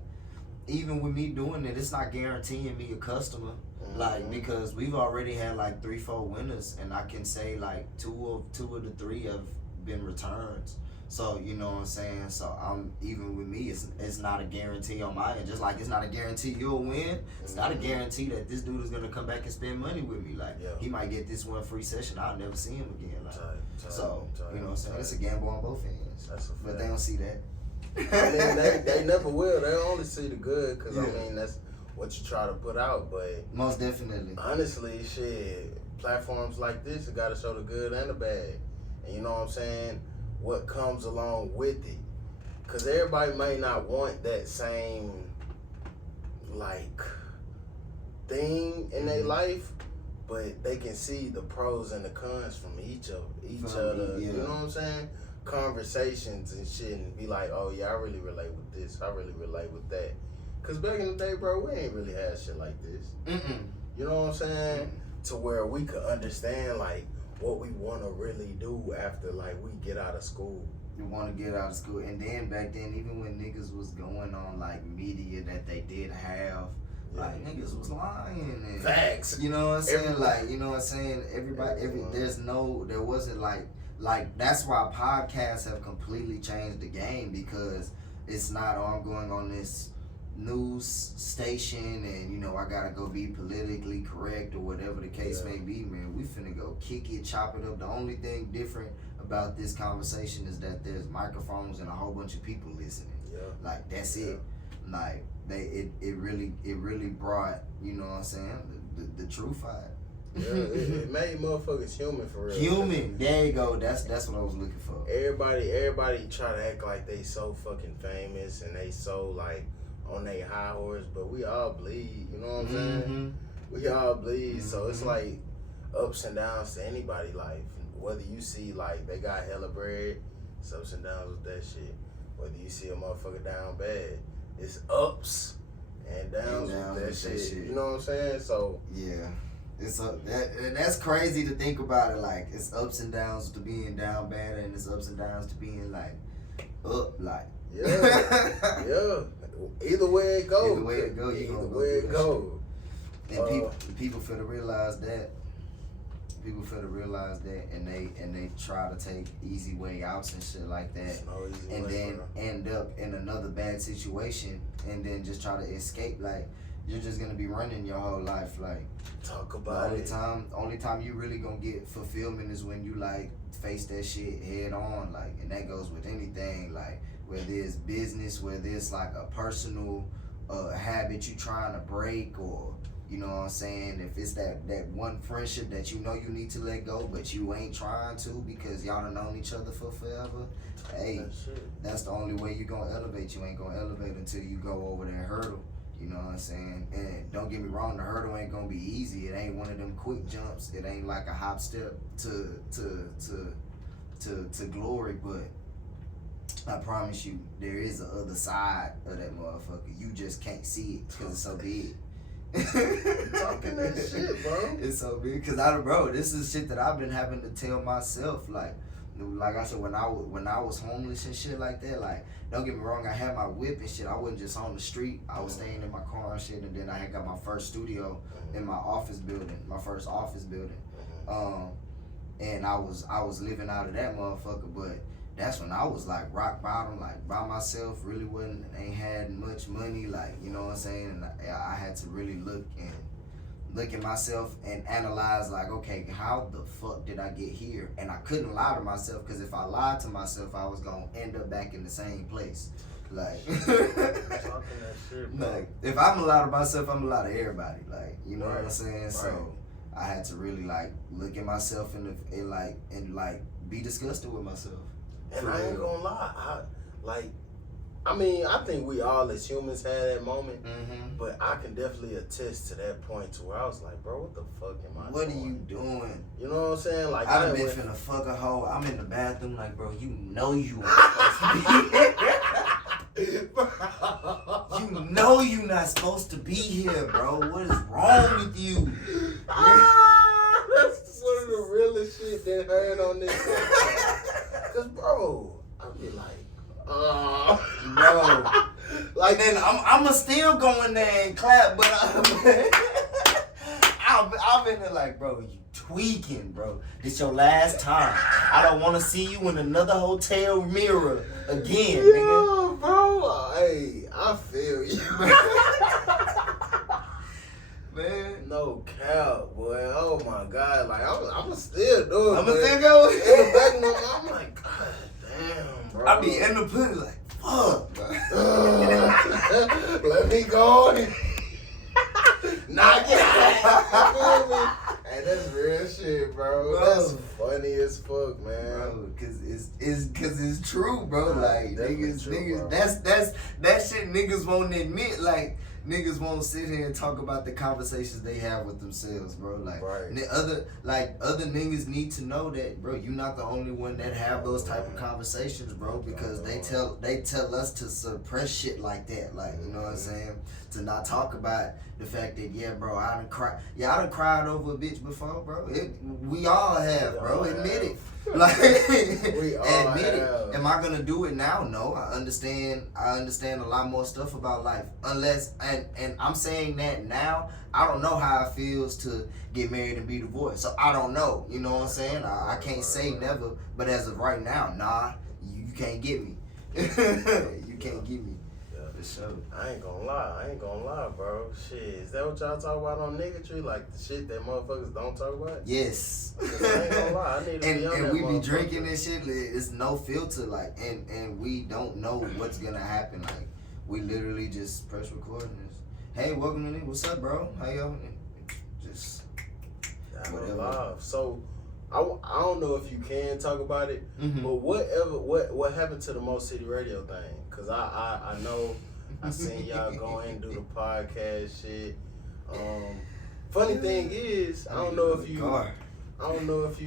even with me doing it, it's not guaranteeing me a customer. Like, because we've already had like 3-4 winners, and I can say like two of the 3 have been returns. So, you know what I'm saying? So I'm even with me, it's not a guarantee on my end. Just like it's not a guarantee you'll win, it's not a guarantee that this dude is gonna come back and spend money with me. Like, he might get this one free session, I'll never see him again. Like, you know what I'm saying? It's a gamble on both ends. But they don't see that. I mean, they never will. They only see the good, because I mean, that's what you try to put out. But most definitely, honestly, shit, platforms like this, you gotta show the good and the bad. And you know what I'm saying? What comes along with it. Because everybody may not want that same, like, thing in their life, but they can see the pros and the cons from each other. You know what I'm saying? Conversations and shit, and be like, oh yeah, I really relate with this. I really relate with that. Because back in the day, bro, we ain't really had shit like this. You know what I'm saying? To where we could understand, like, what we want to really do after, like, we get out of school. You want to get out of school. And then back then, even when niggas was going on, like, media that they did have, like, niggas was lying. And, facts. You know what I'm saying? Like, you know what I'm saying? There wasn't, like, that's why podcasts have completely changed the game, because it's not, oh, I'm going on this news station and, you know, I gotta go be politically correct or whatever the case may be, man. We finna go kick it, chop it up. The only thing different about this conversation is that there's microphones and a whole bunch of people listening. Like, that's it. Like, it really brought, you know what I'm saying, the true fight. It made motherfuckers human, for real. Human, there you go. That's what I was looking for. Everybody try to act like they so fucking famous and they so, like, on their high horse, but we all bleed, you know what I'm saying? We all bleed, so it's like ups and downs to anybody's life. Whether you see, like, they got hella bread, it's ups and downs with that shit. Whether you see a motherfucker down bad, it's ups and downs with that shit. You know what I'm saying? So yeah. That's crazy to think about it. Like, it's ups and downs to being down bad, and it's ups and downs to being, like, up, like. Yeah. Either way it go. Either way it go, you gonna go. It go. And people feel to realize that. People feel to realize that, and they try to take easy way outs and shit like that, and then end up in another bad situation, and then just try to escape. Like, you're just gonna be running your whole life. Like, talk about it. Only time you really gonna get fulfillment is when you, like, face that shit head on. Like, and that goes with anything. Like, whether it's business, whether it's like a personal habit you trying to break, or, you know what I'm saying, if it's that one friendship that you know you need to let go, but you ain't trying to because y'all done known each other for forever. Hey, that's the only way you gonna elevate. You ain't gonna elevate until you go over that hurdle. You know what I'm saying? And don't get me wrong, the hurdle ain't gonna be easy. It ain't one of them quick jumps. It ain't like a hop step to glory, but I promise you, there is a other side of that motherfucker. You just can't see it because it's so big. Talking that shit, bro. It's so big because this is shit that I've been having to tell myself. Like I said, when I was homeless and shit like that. Like, don't get me wrong, I had my whip and shit. I wasn't just on the street. I was staying in my car and shit. And then I had got my first studio in my office building, my first office building. And I was living out of that motherfucker, but that's when I was like rock bottom, like by myself, really ain't had much money, like, you know what I'm saying? And I had to really look at myself and analyze, like, okay, how the fuck did I get here? And I couldn't lie to myself, because if I lied to myself, I was gonna end up back in the same place. Like, talking that shit, bro. Like, if I'm gonna lie to myself, I'm gonna lie to everybody. Like, you know what I'm saying? Right. So I had to really, like, look at myself and be disgusted with myself. And I ain't gonna lie, I mean, I think we all as humans had that moment, Mm-hmm. but I can definitely attest to that point to where I was like, bro, what the fuck am I What doing? are you doing? You know what I'm saying? Like, I done been finna fuck a hoe. I'm in the bathroom like, bro, you know you ain't supposed to be here. You know you not supposed to be here, bro. What is wrong with you? That's one of the realest shit that heard on this. Cause bro, I'll be like, bro. Like then I'ma still go in there and clap, but I've been there like, bro, you tweaking, bro. This your last time. I don't want to see you in another hotel mirror again, nigga. Bro, hey, I feel you. Man. No cap, boy. Oh my god, like I'm still doing. I'ma still go. In the back of my mind, I'm like, god damn, bro. I be independent, like, fuck. Let me go. Knock it out. Hey, that's real shit, bro. That's funny as fuck, man. Bro, cause it's true, bro. Like niggas, true, bro. that's that shit niggas won't admit. Like niggas won't sit here and talk about the conversations they have with themselves, bro. Like right. other niggas need to know that, bro. You're not the only one that have those type of conversations, bro. Because they tell us to suppress shit like that. Like, you know what I'm saying? To not talk about the fact that, yeah, bro, I done cried over a bitch before, bro. We all have, bro. Admit it. Like, we all admit it. have. Am I gonna do it now? No. I understand a lot more stuff about life. Unless, and I'm saying that now, I don't know how it feels to get married and be divorced. So I don't know. You know what I'm saying? I can't say never, but as of right now, nah, you can't get me. You can't get me. For sure. I ain't gonna lie, bro. Shit, is that what y'all talk about on Nigga Tree? Like the shit that motherfuckers don't talk about? Yes. I ain't gonna lie, I need to be on and that we be motherfucker. drinking this shit. It's no filter, like, and we don't know what's gonna happen. Like, we literally just press record and just, hey, welcome to Nigga. What's up, bro? How y'all? Just whatever. Live. So I don't know if you can talk about it, mm-hmm. but what happened to the Mo City Radio thing? Cause I know I seen y'all go and do the podcast shit. Funny thing is, I don't know if you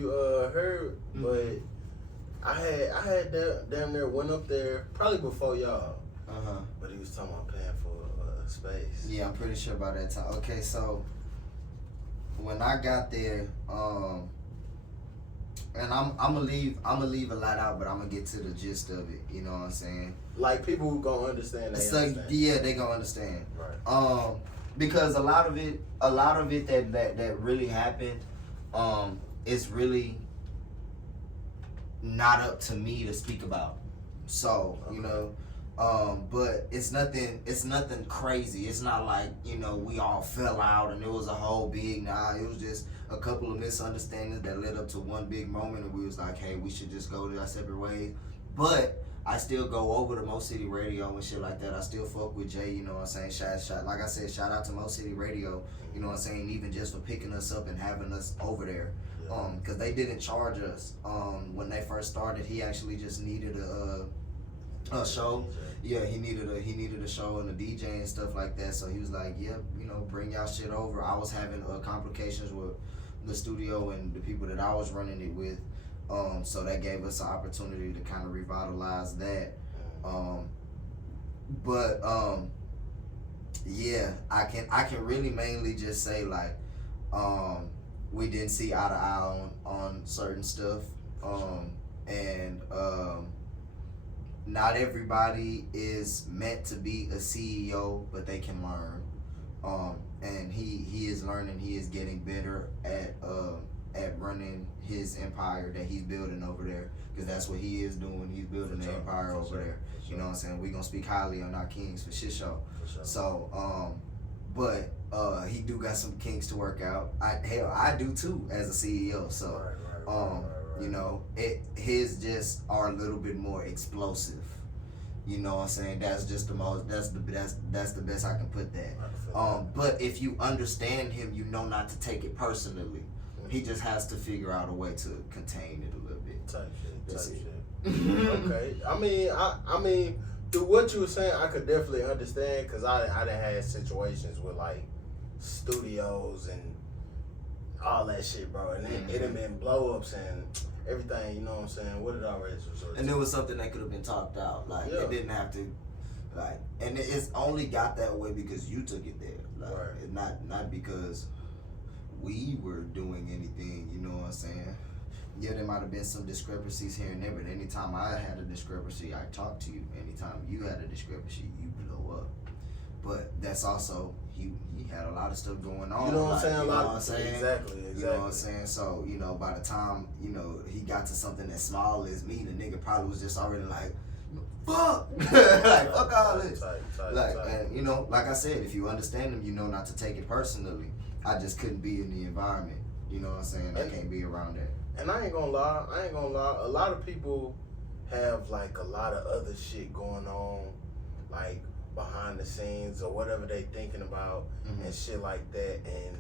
heard, but I had damn near went up there probably before y'all. But he was talking about paying for space. Yeah, I'm pretty sure by that time. Okay, so when I got there, and I'm gonna leave a lot out, but I'm gonna get to the gist of it. You know what I'm saying? Like people who gonna understand. Yeah, they gonna understand. Right. Because a lot of it that really happened, is really not up to me to speak about. So you know, but it's nothing crazy. It's not like, you know, we all fell out and it was a whole big. Nah, it was just a couple of misunderstandings that led up to one big moment, and we was like, hey, we should just go to our separate ways. But I still go over to Mo City Radio and shit like that. I still fuck with Jay, you know what I'm saying? Like I said, shout out to Mo City Radio, you know what I'm saying? Even just for picking us up and having us over there. Because they didn't charge us when they first started. He actually just needed a show. Yeah, he needed a show and a DJ and stuff like that. So he was like, yep, you know, bring y'all shit over. I was having complications with the studio and the people that I was running it with. So that gave us an opportunity to kind of revitalize that. Yeah, I can really mainly just say, like, we didn't see eye to eye on certain stuff. Not everybody is meant to be a CEO, but they can learn. And he is learning. He is getting better at running his empire that he's building over there, because that's what he is doing. He's building the empire over there. You know what I'm saying? We're gonna speak highly on our kings for shit show. So but he do got some kinks to work out. I do too as a CEO. So you know, his just are a little bit more explosive. You know what I'm saying? That's just the most. That's the best I can put that. But if you understand him, you know not to take it personally. He just has to figure out a way to contain it a little bit. Type shit. Okay. I mean, through what you were saying, I could definitely understand because I done had situations with like studios and all that shit, bro, and it done been blow ups and everything. You know what I'm saying? What it already resort to. And it was something that could have been talked out. Like it didn't have to. Like, and it's only got that way because you took it there. Like, right. Not because we were doing anything. You know what I'm saying? Yeah, there might have been some discrepancies here and there, but anytime I had a discrepancy, I talked to you. Anytime you had a discrepancy, you blow up. But that's also he had a lot of stuff going on. You know what I'm saying? You know what I'm saying? Exactly. You know what I'm saying? So, you know, by the time, you know, he got to something as small as me, the nigga probably was just already like, fuck! Like, fuck all this. And, you know, like I said, if you understand him, you know not to take it personally. I just couldn't be in the environment. You know what I'm saying? I can't be around that. And I ain't gonna lie. A lot of people have, like, a lot of other shit going on, like, behind the scenes or whatever they thinking about and shit like that. And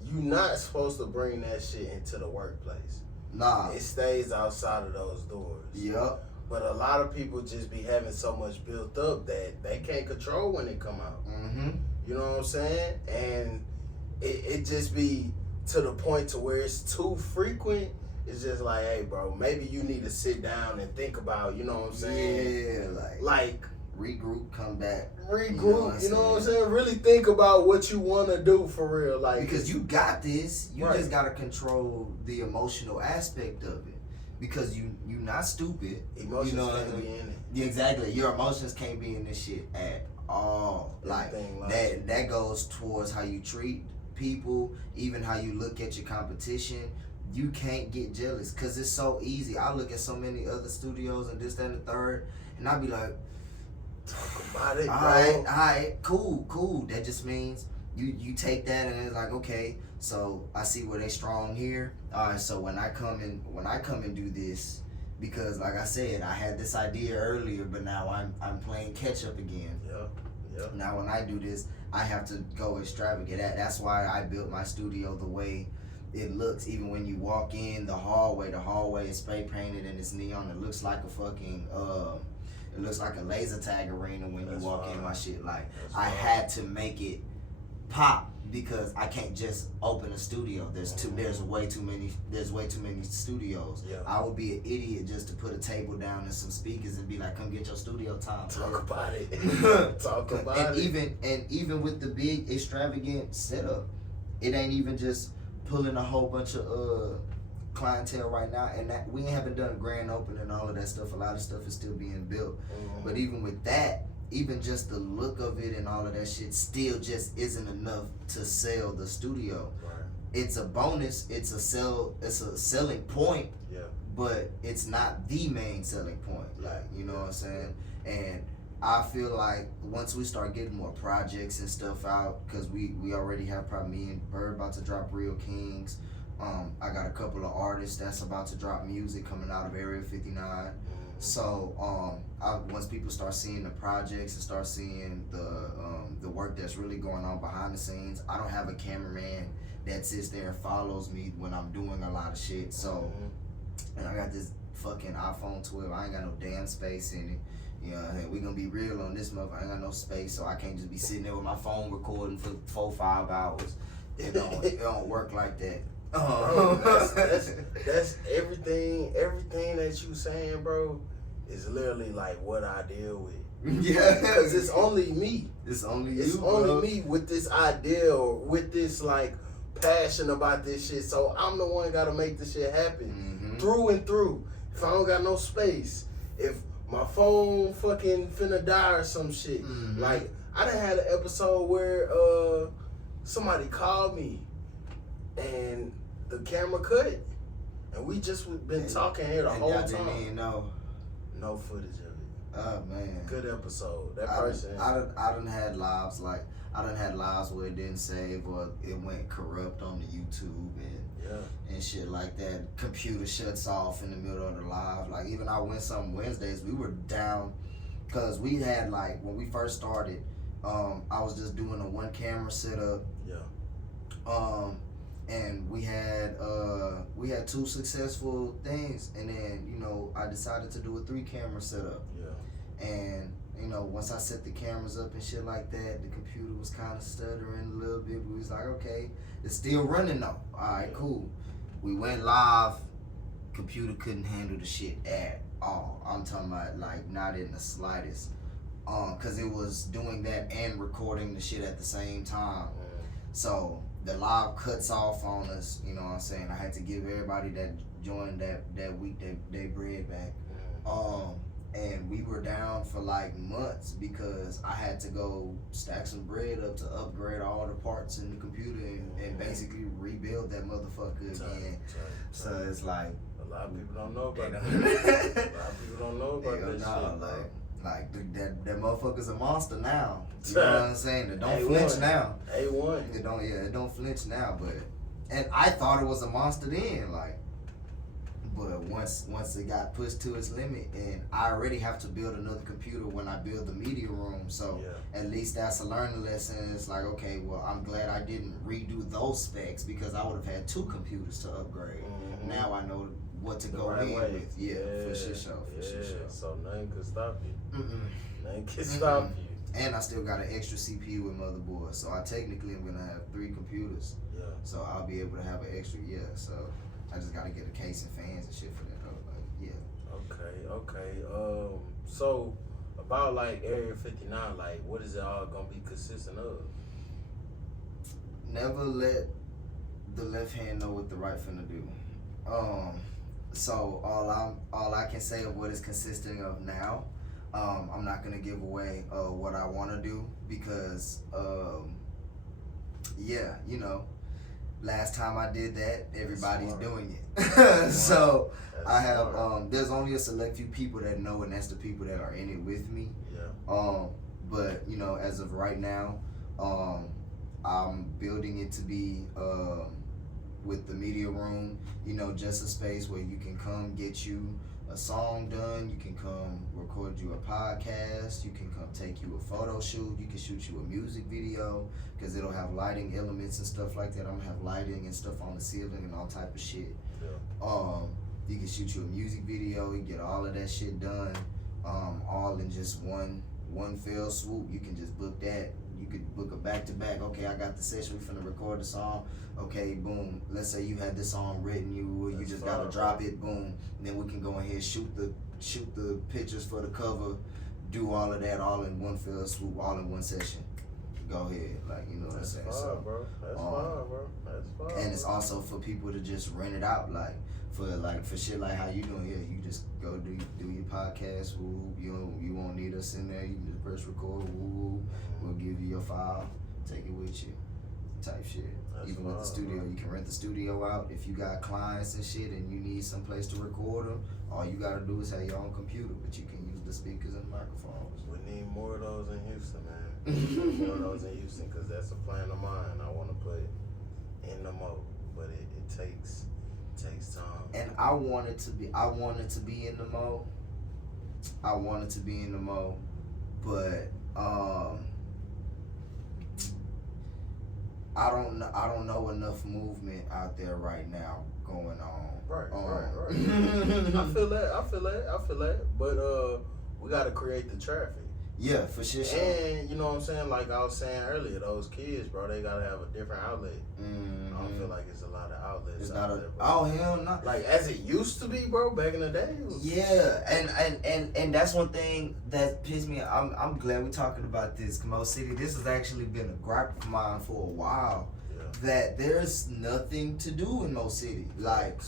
you not supposed to bring that shit into the workplace. Nah. It stays outside of those doors. Yep. But a lot of people just be having so much built up that they can't control when it come out. You know what I'm saying? And it just be to the point to where it's too frequent. It's just like, hey, bro, maybe you need to sit down and think about, you know what I'm saying? Yeah, like regroup, come back. Regroup, you know what I'm saying? Really think about what you want to do for real. Like, because you got this. You just got to control the emotional aspect of it. Because you're not stupid. Emotions can't be in it. Yeah, exactly. Your emotions can't be in this shit at all. Like that goes towards how you treat people, even how you look at your competition. You can't get jealous because it's so easy. I look at so many other studios and this, that, and the third, and I be like, talk about it, bro. All right, cool. That just means you take that and it's like, okay, so I see where they strong here. All right, so when I come and do this, because like I said, I had this idea earlier, but now I'm playing catch up again. Yeah. Now when I do this, I have to go extravagant. That's why I built my studio the way it looks. Even when you walk in the hallway is spray painted and it's neon. It looks like a fucking it looks like a laser tag arena when you walk in my shit. Like I had to make it pop because I can't just open a studio. There's way too many studios. Yeah. I would be an idiot just to put a table down and some speakers and be like, come get your studio time. Talk about it. And even with the big extravagant setup, it ain't even just pulling a whole bunch of clientele right now, and that we haven't done a grand opening and all of that stuff. A lot of stuff is still being built. But even with that, even just the look of it and all of that shit still just isn't enough to sell the studio. Right. It's a bonus, it's a selling point, but it's not the main selling point. Like, you know what I'm saying? And I feel like once we start getting more projects and stuff out, because we already have probably me and Bird about to drop Real Kings. I got a couple of artists that's about to drop music coming out of Area 59. So once people start seeing the projects and start seeing the work that's really going on behind the scenes, I don't have a cameraman that sits there and follows me when I'm doing a lot of shit. So and I got this fucking iPhone 12. I ain't got no damn space in it. You know, we gonna be real on this motherfucker. I ain't got no space, so I can't just be sitting there with my phone recording for 4-5 hours. It don't work like that. Bro, that's everything that you saying, bro, is literally like what I deal with. Yeah, because it's only me. It's only you. It's only me with this idea or with this like passion about this shit. So I'm the one gotta make this shit happen through and through. If I don't got no space, if my phone fucking finna die or some shit, like I done had an episode where somebody called me and the camera cut, and we just been talking here the whole time. Didn't even know. No footage of it. Oh man. Good episode. That person. I done had lives where it didn't save or it went corrupt on the YouTube and shit like that. Computer shuts off in the middle of the live. Like even I went some Wednesdays, we were down because we had like when we first started, I was just doing a 1 camera setup. And we had 2 successful things, and then I decided to do a 3 camera setup. And once I set the cameras up and shit like that, the computer was kind of stuttering a little bit. But we was like, okay, it's still running though. All right, cool. We went live. Computer couldn't handle the shit at all. I'm talking about like not in the slightest. Cause it was doing that and recording the shit at the same time. So the live cuts off on us. You know what I'm saying? I had to give everybody that joined that week their bread back. And we were down for like months because I had to go stack some bread up to upgrade all the parts in the computer and basically rebuild that motherfucker again. So it's like a lot of people don't know about that. A lot of people don't know about that shit. Like that motherfucker's a monster now. You know what I'm saying? It don't flinch now. A1. It don't flinch now. And I thought it was a monster then, but once it got pushed to its limit, and I already have to build another computer when I build the media room, so at least that's a learning lesson. It's like, okay, well, I'm glad I didn't redo those specs because I would have had 2 computers to upgrade. Now I know what to go in with. Yeah, for sure. So nothing could stop you. Nothing can stop you. And I still got an extra CPU and motherboard, so I technically am gonna have 3 computers. Yeah. So I'll be able to have an extra. So I just gotta get a case and fans and shit for that though. Okay. So about like Area 59, like what is it all gonna be consistent of? Never let the left hand know what the right finna do. So all I can say of what it's consisting of now, I'm not gonna give away what I want to do because last time I did that, everybody's doing it. So that's I have there's only a select few people that know, and that's the people that are in it with me. But as of right now, I'm building it to be with the media room, just a space where you can come get you a song done, you can come record you a podcast, you can come take you a photo shoot, you can shoot you a music video, because it'll have lighting elements and stuff like that. I'm gonna have lighting and stuff on the ceiling and all type of shit. You can shoot you a music video, you get all of that shit done, all in just one fell swoop. You can just book that. You could book a back-to-back. Okay, I got the session, we finna record the song. Okay, boom. Let's say you had this song written, you just gotta drop it, boom. And then we can go ahead, shoot the pictures for the cover, do all of that all in one fell swoop, all in one session. Go ahead, what I'm saying. That's fine, bro. That's fine. And it's also for people to just rent it out, for shit like how you doing here. You just go do your podcast. Woo, you won't need us in there. You can just press record. Woo, we'll give you your file. Take it with you. Type shit. That's Even fine, with the studio, bro. you can rent the studio out. If you got clients and shit, and you need some place to record them, all you gotta do is have your own computer, but you can use the speakers and microphones. We need more of those in Houston, man. More of those in Houston, because that's a plan of mine. I want to put in the mode, but it takes time. And I wanted to be in the mode. But I don't know enough movement out there right now going on. Right. I feel that. But we gotta create the traffic. Yeah, for sure. And you know what I'm saying? Like I was saying earlier, those kids, bro, they gotta have a different outlet. I don't feel like it's a lot of outlets. It's out not there, bro. Oh hell no. Like as it used to be, bro, back in the day. Yeah, and that's one thing that pissed me. I'm glad we're talking about this. Mo City, this has actually been a gripe of mine for a while. Yeah. That there's nothing to do in Mo City. Like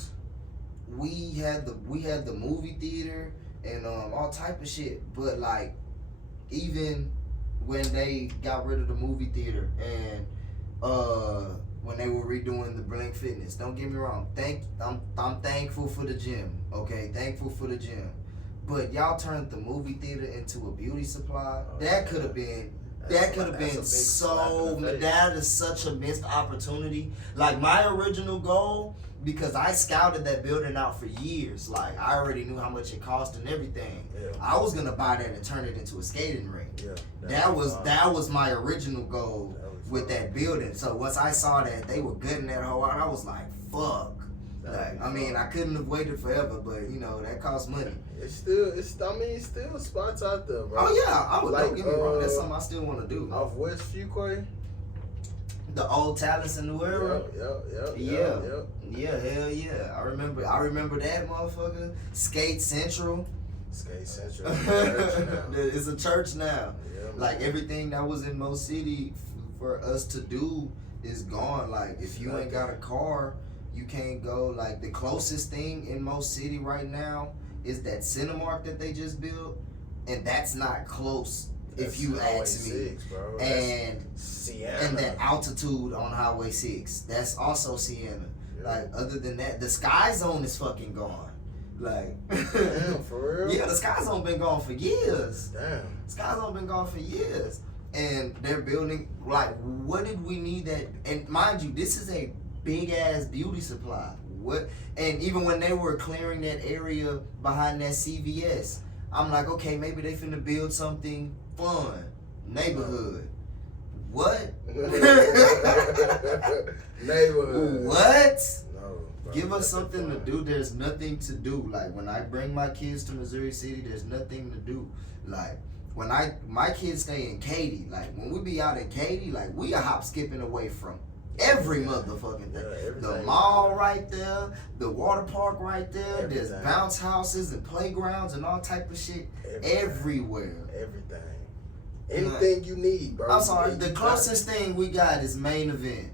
we had the movie theater and all type of shit, but like even when they got rid of the movie theater and when they were redoing the Blink Fitness, don't get me wrong, I'm thankful for the gym, okay, thankful for the gym, but y'all turned the movie theater into a beauty supply. That could have been so. That is such a missed opportunity. Like my original goal, because I scouted that building out for years. Like I already knew how much it cost and everything. Yeah. I was gonna buy that and turn it into a skating rink. Yeah, that was my original goal with that building. So once I saw that they were gutting that whole out, I was like, fuck. Like, I mean, I couldn't have waited forever, but you know that costs money. It's still spots out there, bro. Oh yeah, I would. Like, Don't get me wrong. That's something I still want to do. Off West Fuquay. The old Talents in New Era. Yep. Yeah, hell yeah. I remember that motherfucker. Skate Central. Skate Central. It's a church now. Yeah, like everything that was in Mo City for us to do is gone. Like if you ain't got a car, you can't go. Like the closest thing in Mo City right now is that Cinemark that they just built, and that's not close. That's if you ask me, 6, bro. And Sienna. And that altitude on Highway 6, that's also Sienna. Yeah. Like other than that, the Sky Zone is fucking gone. Like, damn, for real? Yeah, the Sky Zone been gone for years. Damn. Sky Zone been gone for years. And they're building, like, what did we need that? And mind you, this is a big ass beauty supply. What? And even when they were clearing that area behind that CVS, I'm like, okay, maybe they finna build something fun, neighborhood. What? Neighborhood. What? No. Bro, give us something to do. There's nothing to do. Like when I bring my kids to Missouri City, there's nothing to do. Like when my kids stay in Katy, like when we be out in Katy, like we a hop skipping away from every motherfucking thing. Yeah, the mall right there, the water park right there. Everything. There's bounce houses and playgrounds and all type of shit everywhere. Everything. Anything you need, bro. I'm sorry. The closest thing we got is Main Event.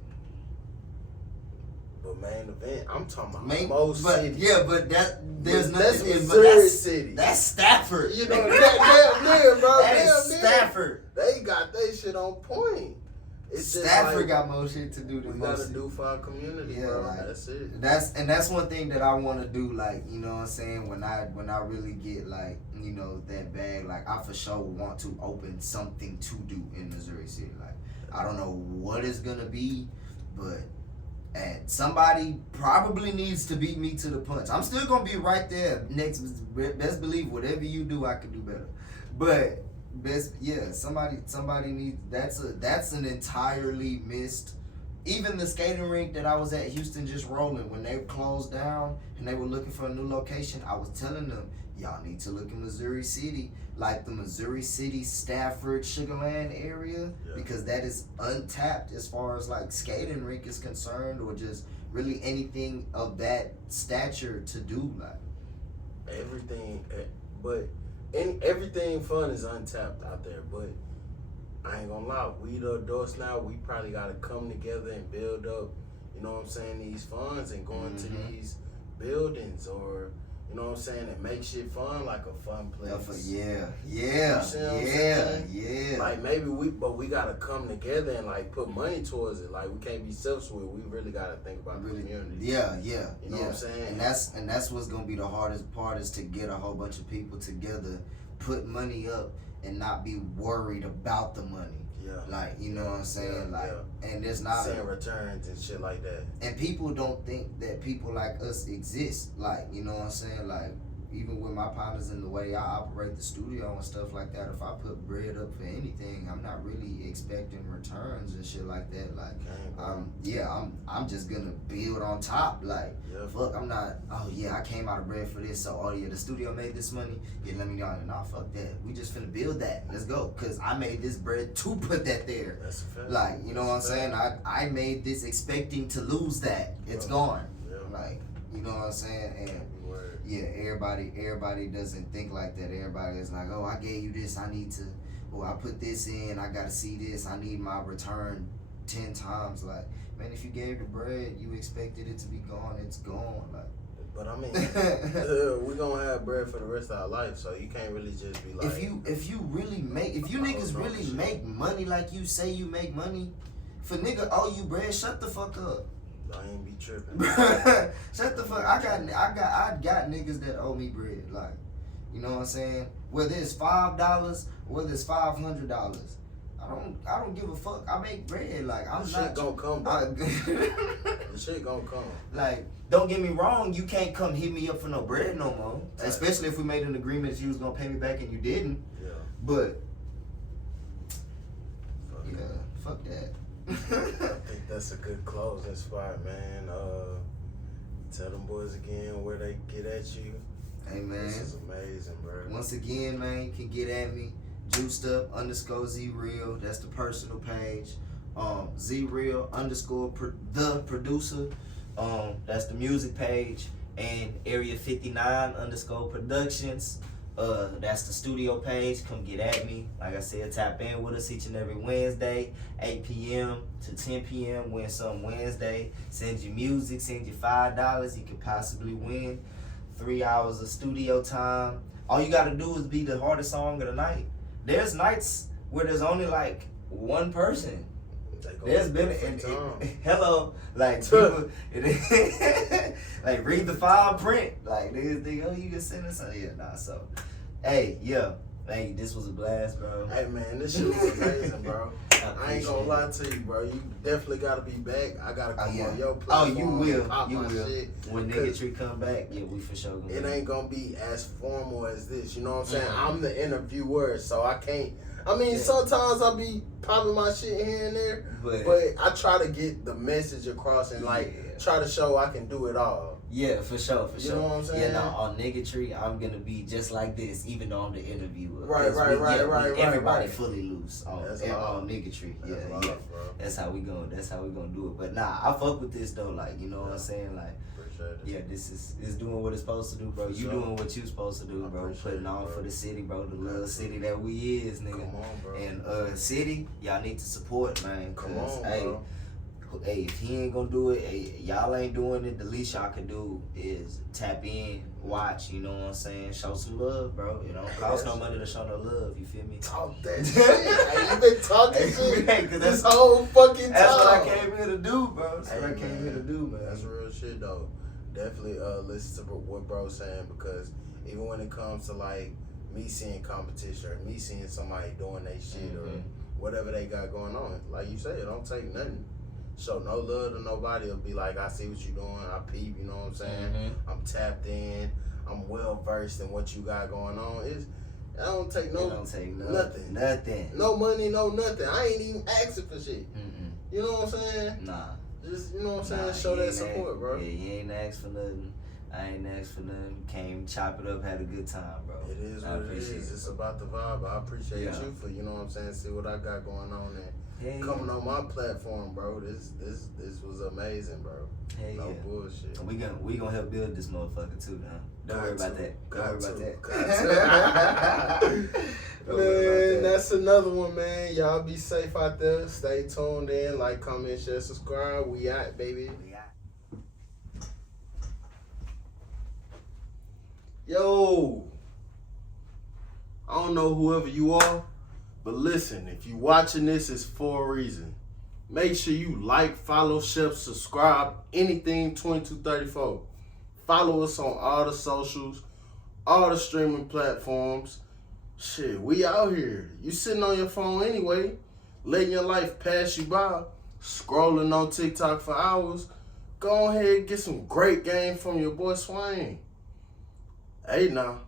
But Main Event, I'm talking about Mo City. Yeah, but there's that's nothing. Missouri City. That's Stafford. You know, damn near, bro. That's Stafford. They got their shit on point. It's Stafford got more shit to do than we gotta do for our community, bro. Like, that's it. That's one thing that I want to do. Like, you know what I'm saying? When I really get like, you know, that bag, like I for sure want to open something to do in Missouri City. Like, I don't know what it's gonna be, but and somebody probably needs to beat me to the punch. I'm still gonna be right there next. Best believe whatever you do, I could do better. But somebody needs. That's an entirely missed. Even the skating rink that I was at Houston Just Rolling, when they closed down and they were looking for a new location, I was telling them, y'all need to look in Missouri City, like the Missouri City, Stafford, Sugar Land area, because that is untapped as far as like skating rink is concerned, or just really anything of that stature to do. Like everything, but everything fun is untapped out there. But I ain't gonna lie, we the adults now, we probably gotta come together and build up, you know what I'm saying, these funds and go into these buildings, or you know what I'm saying, and make shit fun, like a fun place. Yeah. Like maybe we gotta come together and like put money towards it. Like we can't be selfish with it. We really gotta think about the community. Yeah. You know what I'm saying? And that's what's gonna be the hardest part, is to get a whole bunch of people together, put money up, and not be worried about the money. Yeah. Like, you know what I'm saying? And there's not seeing returns and shit like that. And people don't think that people like us exist. Like, you know what I'm saying? Like, even with my partners and the way I operate the studio and stuff like that, if I put bread up for anything, I'm not really expecting returns and shit like that. Like, I'm just gonna build on top. Like, fuck, I'm not, I came out of bread for this, so the studio made this money. Yeah, let me know. Nah, fuck that. We just finna build that. Let's go. Cause I made this bread to put that there. That's a fact. Like, you know what I'm saying? I made this expecting to lose that. It's gone. Yeah. Like, you know what I'm saying? And everybody doesn't think like that. Everybody is like, I gave you this, I need to, I put this in, I gotta see this, I need my return 10 times. Like, man, if you gave the bread, you expected it to be gone, it's gone. Like, but I mean, we're gonna have bread for the rest of our life, so you can't really just be like. If you niggas really make money like you say you make money, for nigga owe you bread, shut the fuck up. I ain't be tripping. Shut the fuck. I got niggas that owe me bread. Like, you know what I'm saying? Whether it's $5, whether it's $500, I don't give a fuck. I make bread. Like, I'm the not. Shit gonna come. The shit gonna come. Like, don't get me wrong. You can't come hit me up for no bread no more. Right. Especially if we made an agreement that you was gonna pay me back and you didn't. Yeah. But fuck that. I think that's a good closing spot, man. Tell them boys again where they get at you. Hey, man. This is amazing, bro. Once again, man, you can get at me. Juiced_up_Z_Real. That's the personal page. Z_Real_ the producer. That's the music page. And Area 59_productions. That's the studio page. Come get at me. Like I said, tap in with us each and every Wednesday, 8 p.m. to 10 p.m. Win Some Wednesday. Send your music, send you $5. You could possibly win 3 hours of studio time. All you gotta do is be the hardest song of the night. There's nights where there's only like one person. There's been hello, like people, like read the fine print. Like they oh, you can send us something. Yeah, nah. So, hey, yeah, hey, this was a blast, bro. Hey man, this shit was amazing, bro. I ain't gonna lie to you, bro. You definitely gotta be back. I gotta come on your platform. Oh, you will. You will. Shit. When Niggatry come back, yeah, we for sure gonna. It ain't gonna be as formal as this. You know what I'm saying? I'm the interviewer, so I can't. I mean, sometimes I be popping my shit here and there, but I try to get the message across and try to show I can do it all. Yeah, for sure, for sure. You know what I'm saying? Yeah, no, on Niggatry, I'm gonna be just like this, even though I'm the interviewer. Right. Everybody fully loose on Niggatry. Yeah. That's how we gonna do it. But nah, I fuck with this though. Like, you know what I'm saying? Like, yeah, this is doing what it's supposed to do, bro. You doing what you supposed to do, bro. Putting on for the city, bro. The little city that we is, nigga. Come on, bro. And city, y'all need to support, man. Come on, bro. Hey, if he ain't gonna do it, hey, y'all ain't doing it, the least y'all can do is tap in, watch, you know what I'm saying? Show some love, bro. It don't cost no money to show no love, you feel me? Talk that shit. Hey, you been talking shit this whole fucking time. That's what I came here to do, bro. That's what I came here to do, man. That's real shit, though. Definitely listen to what bro's saying, because even when it comes to like me seeing competition or me seeing somebody doing their shit or whatever they got going on, like you said, it don't take nothing. Show no love to nobody. It'll be like, I see what you doing, I peep, you know what I'm saying? I'm tapped in, I'm well versed in what you got going on. It don't take nothing. Nothing. No money, no nothing. I ain't even asking for shit. You know what I'm saying? Nah. Just, you know what I'm saying? Show that support, bro. Yeah, you ain't asked for nothing. I ain't asked for nothing. Came, chop it up, had a good time, bro. It is what it is. It's about the vibe. I appreciate you for, you know what I'm saying, see what I got going on and coming on my platform, bro. This was amazing, bro. No bullshit. We gonna help build this motherfucker too, now. Don't worry about that. Man, that's another one, man. Y'all be safe out there. Stay tuned in. Like, comment, share, subscribe. We out, baby. Yo, I don't know whoever you are, but listen, if you watching this, it's for a reason. Make sure you like, follow, share, subscribe, anything 2234. Follow us on all the socials, all the streaming platforms. Shit, we out here. You sitting on your phone anyway, letting your life pass you by, scrolling on TikTok for hours. Go ahead and get some great game from your boy Swain. Hey now.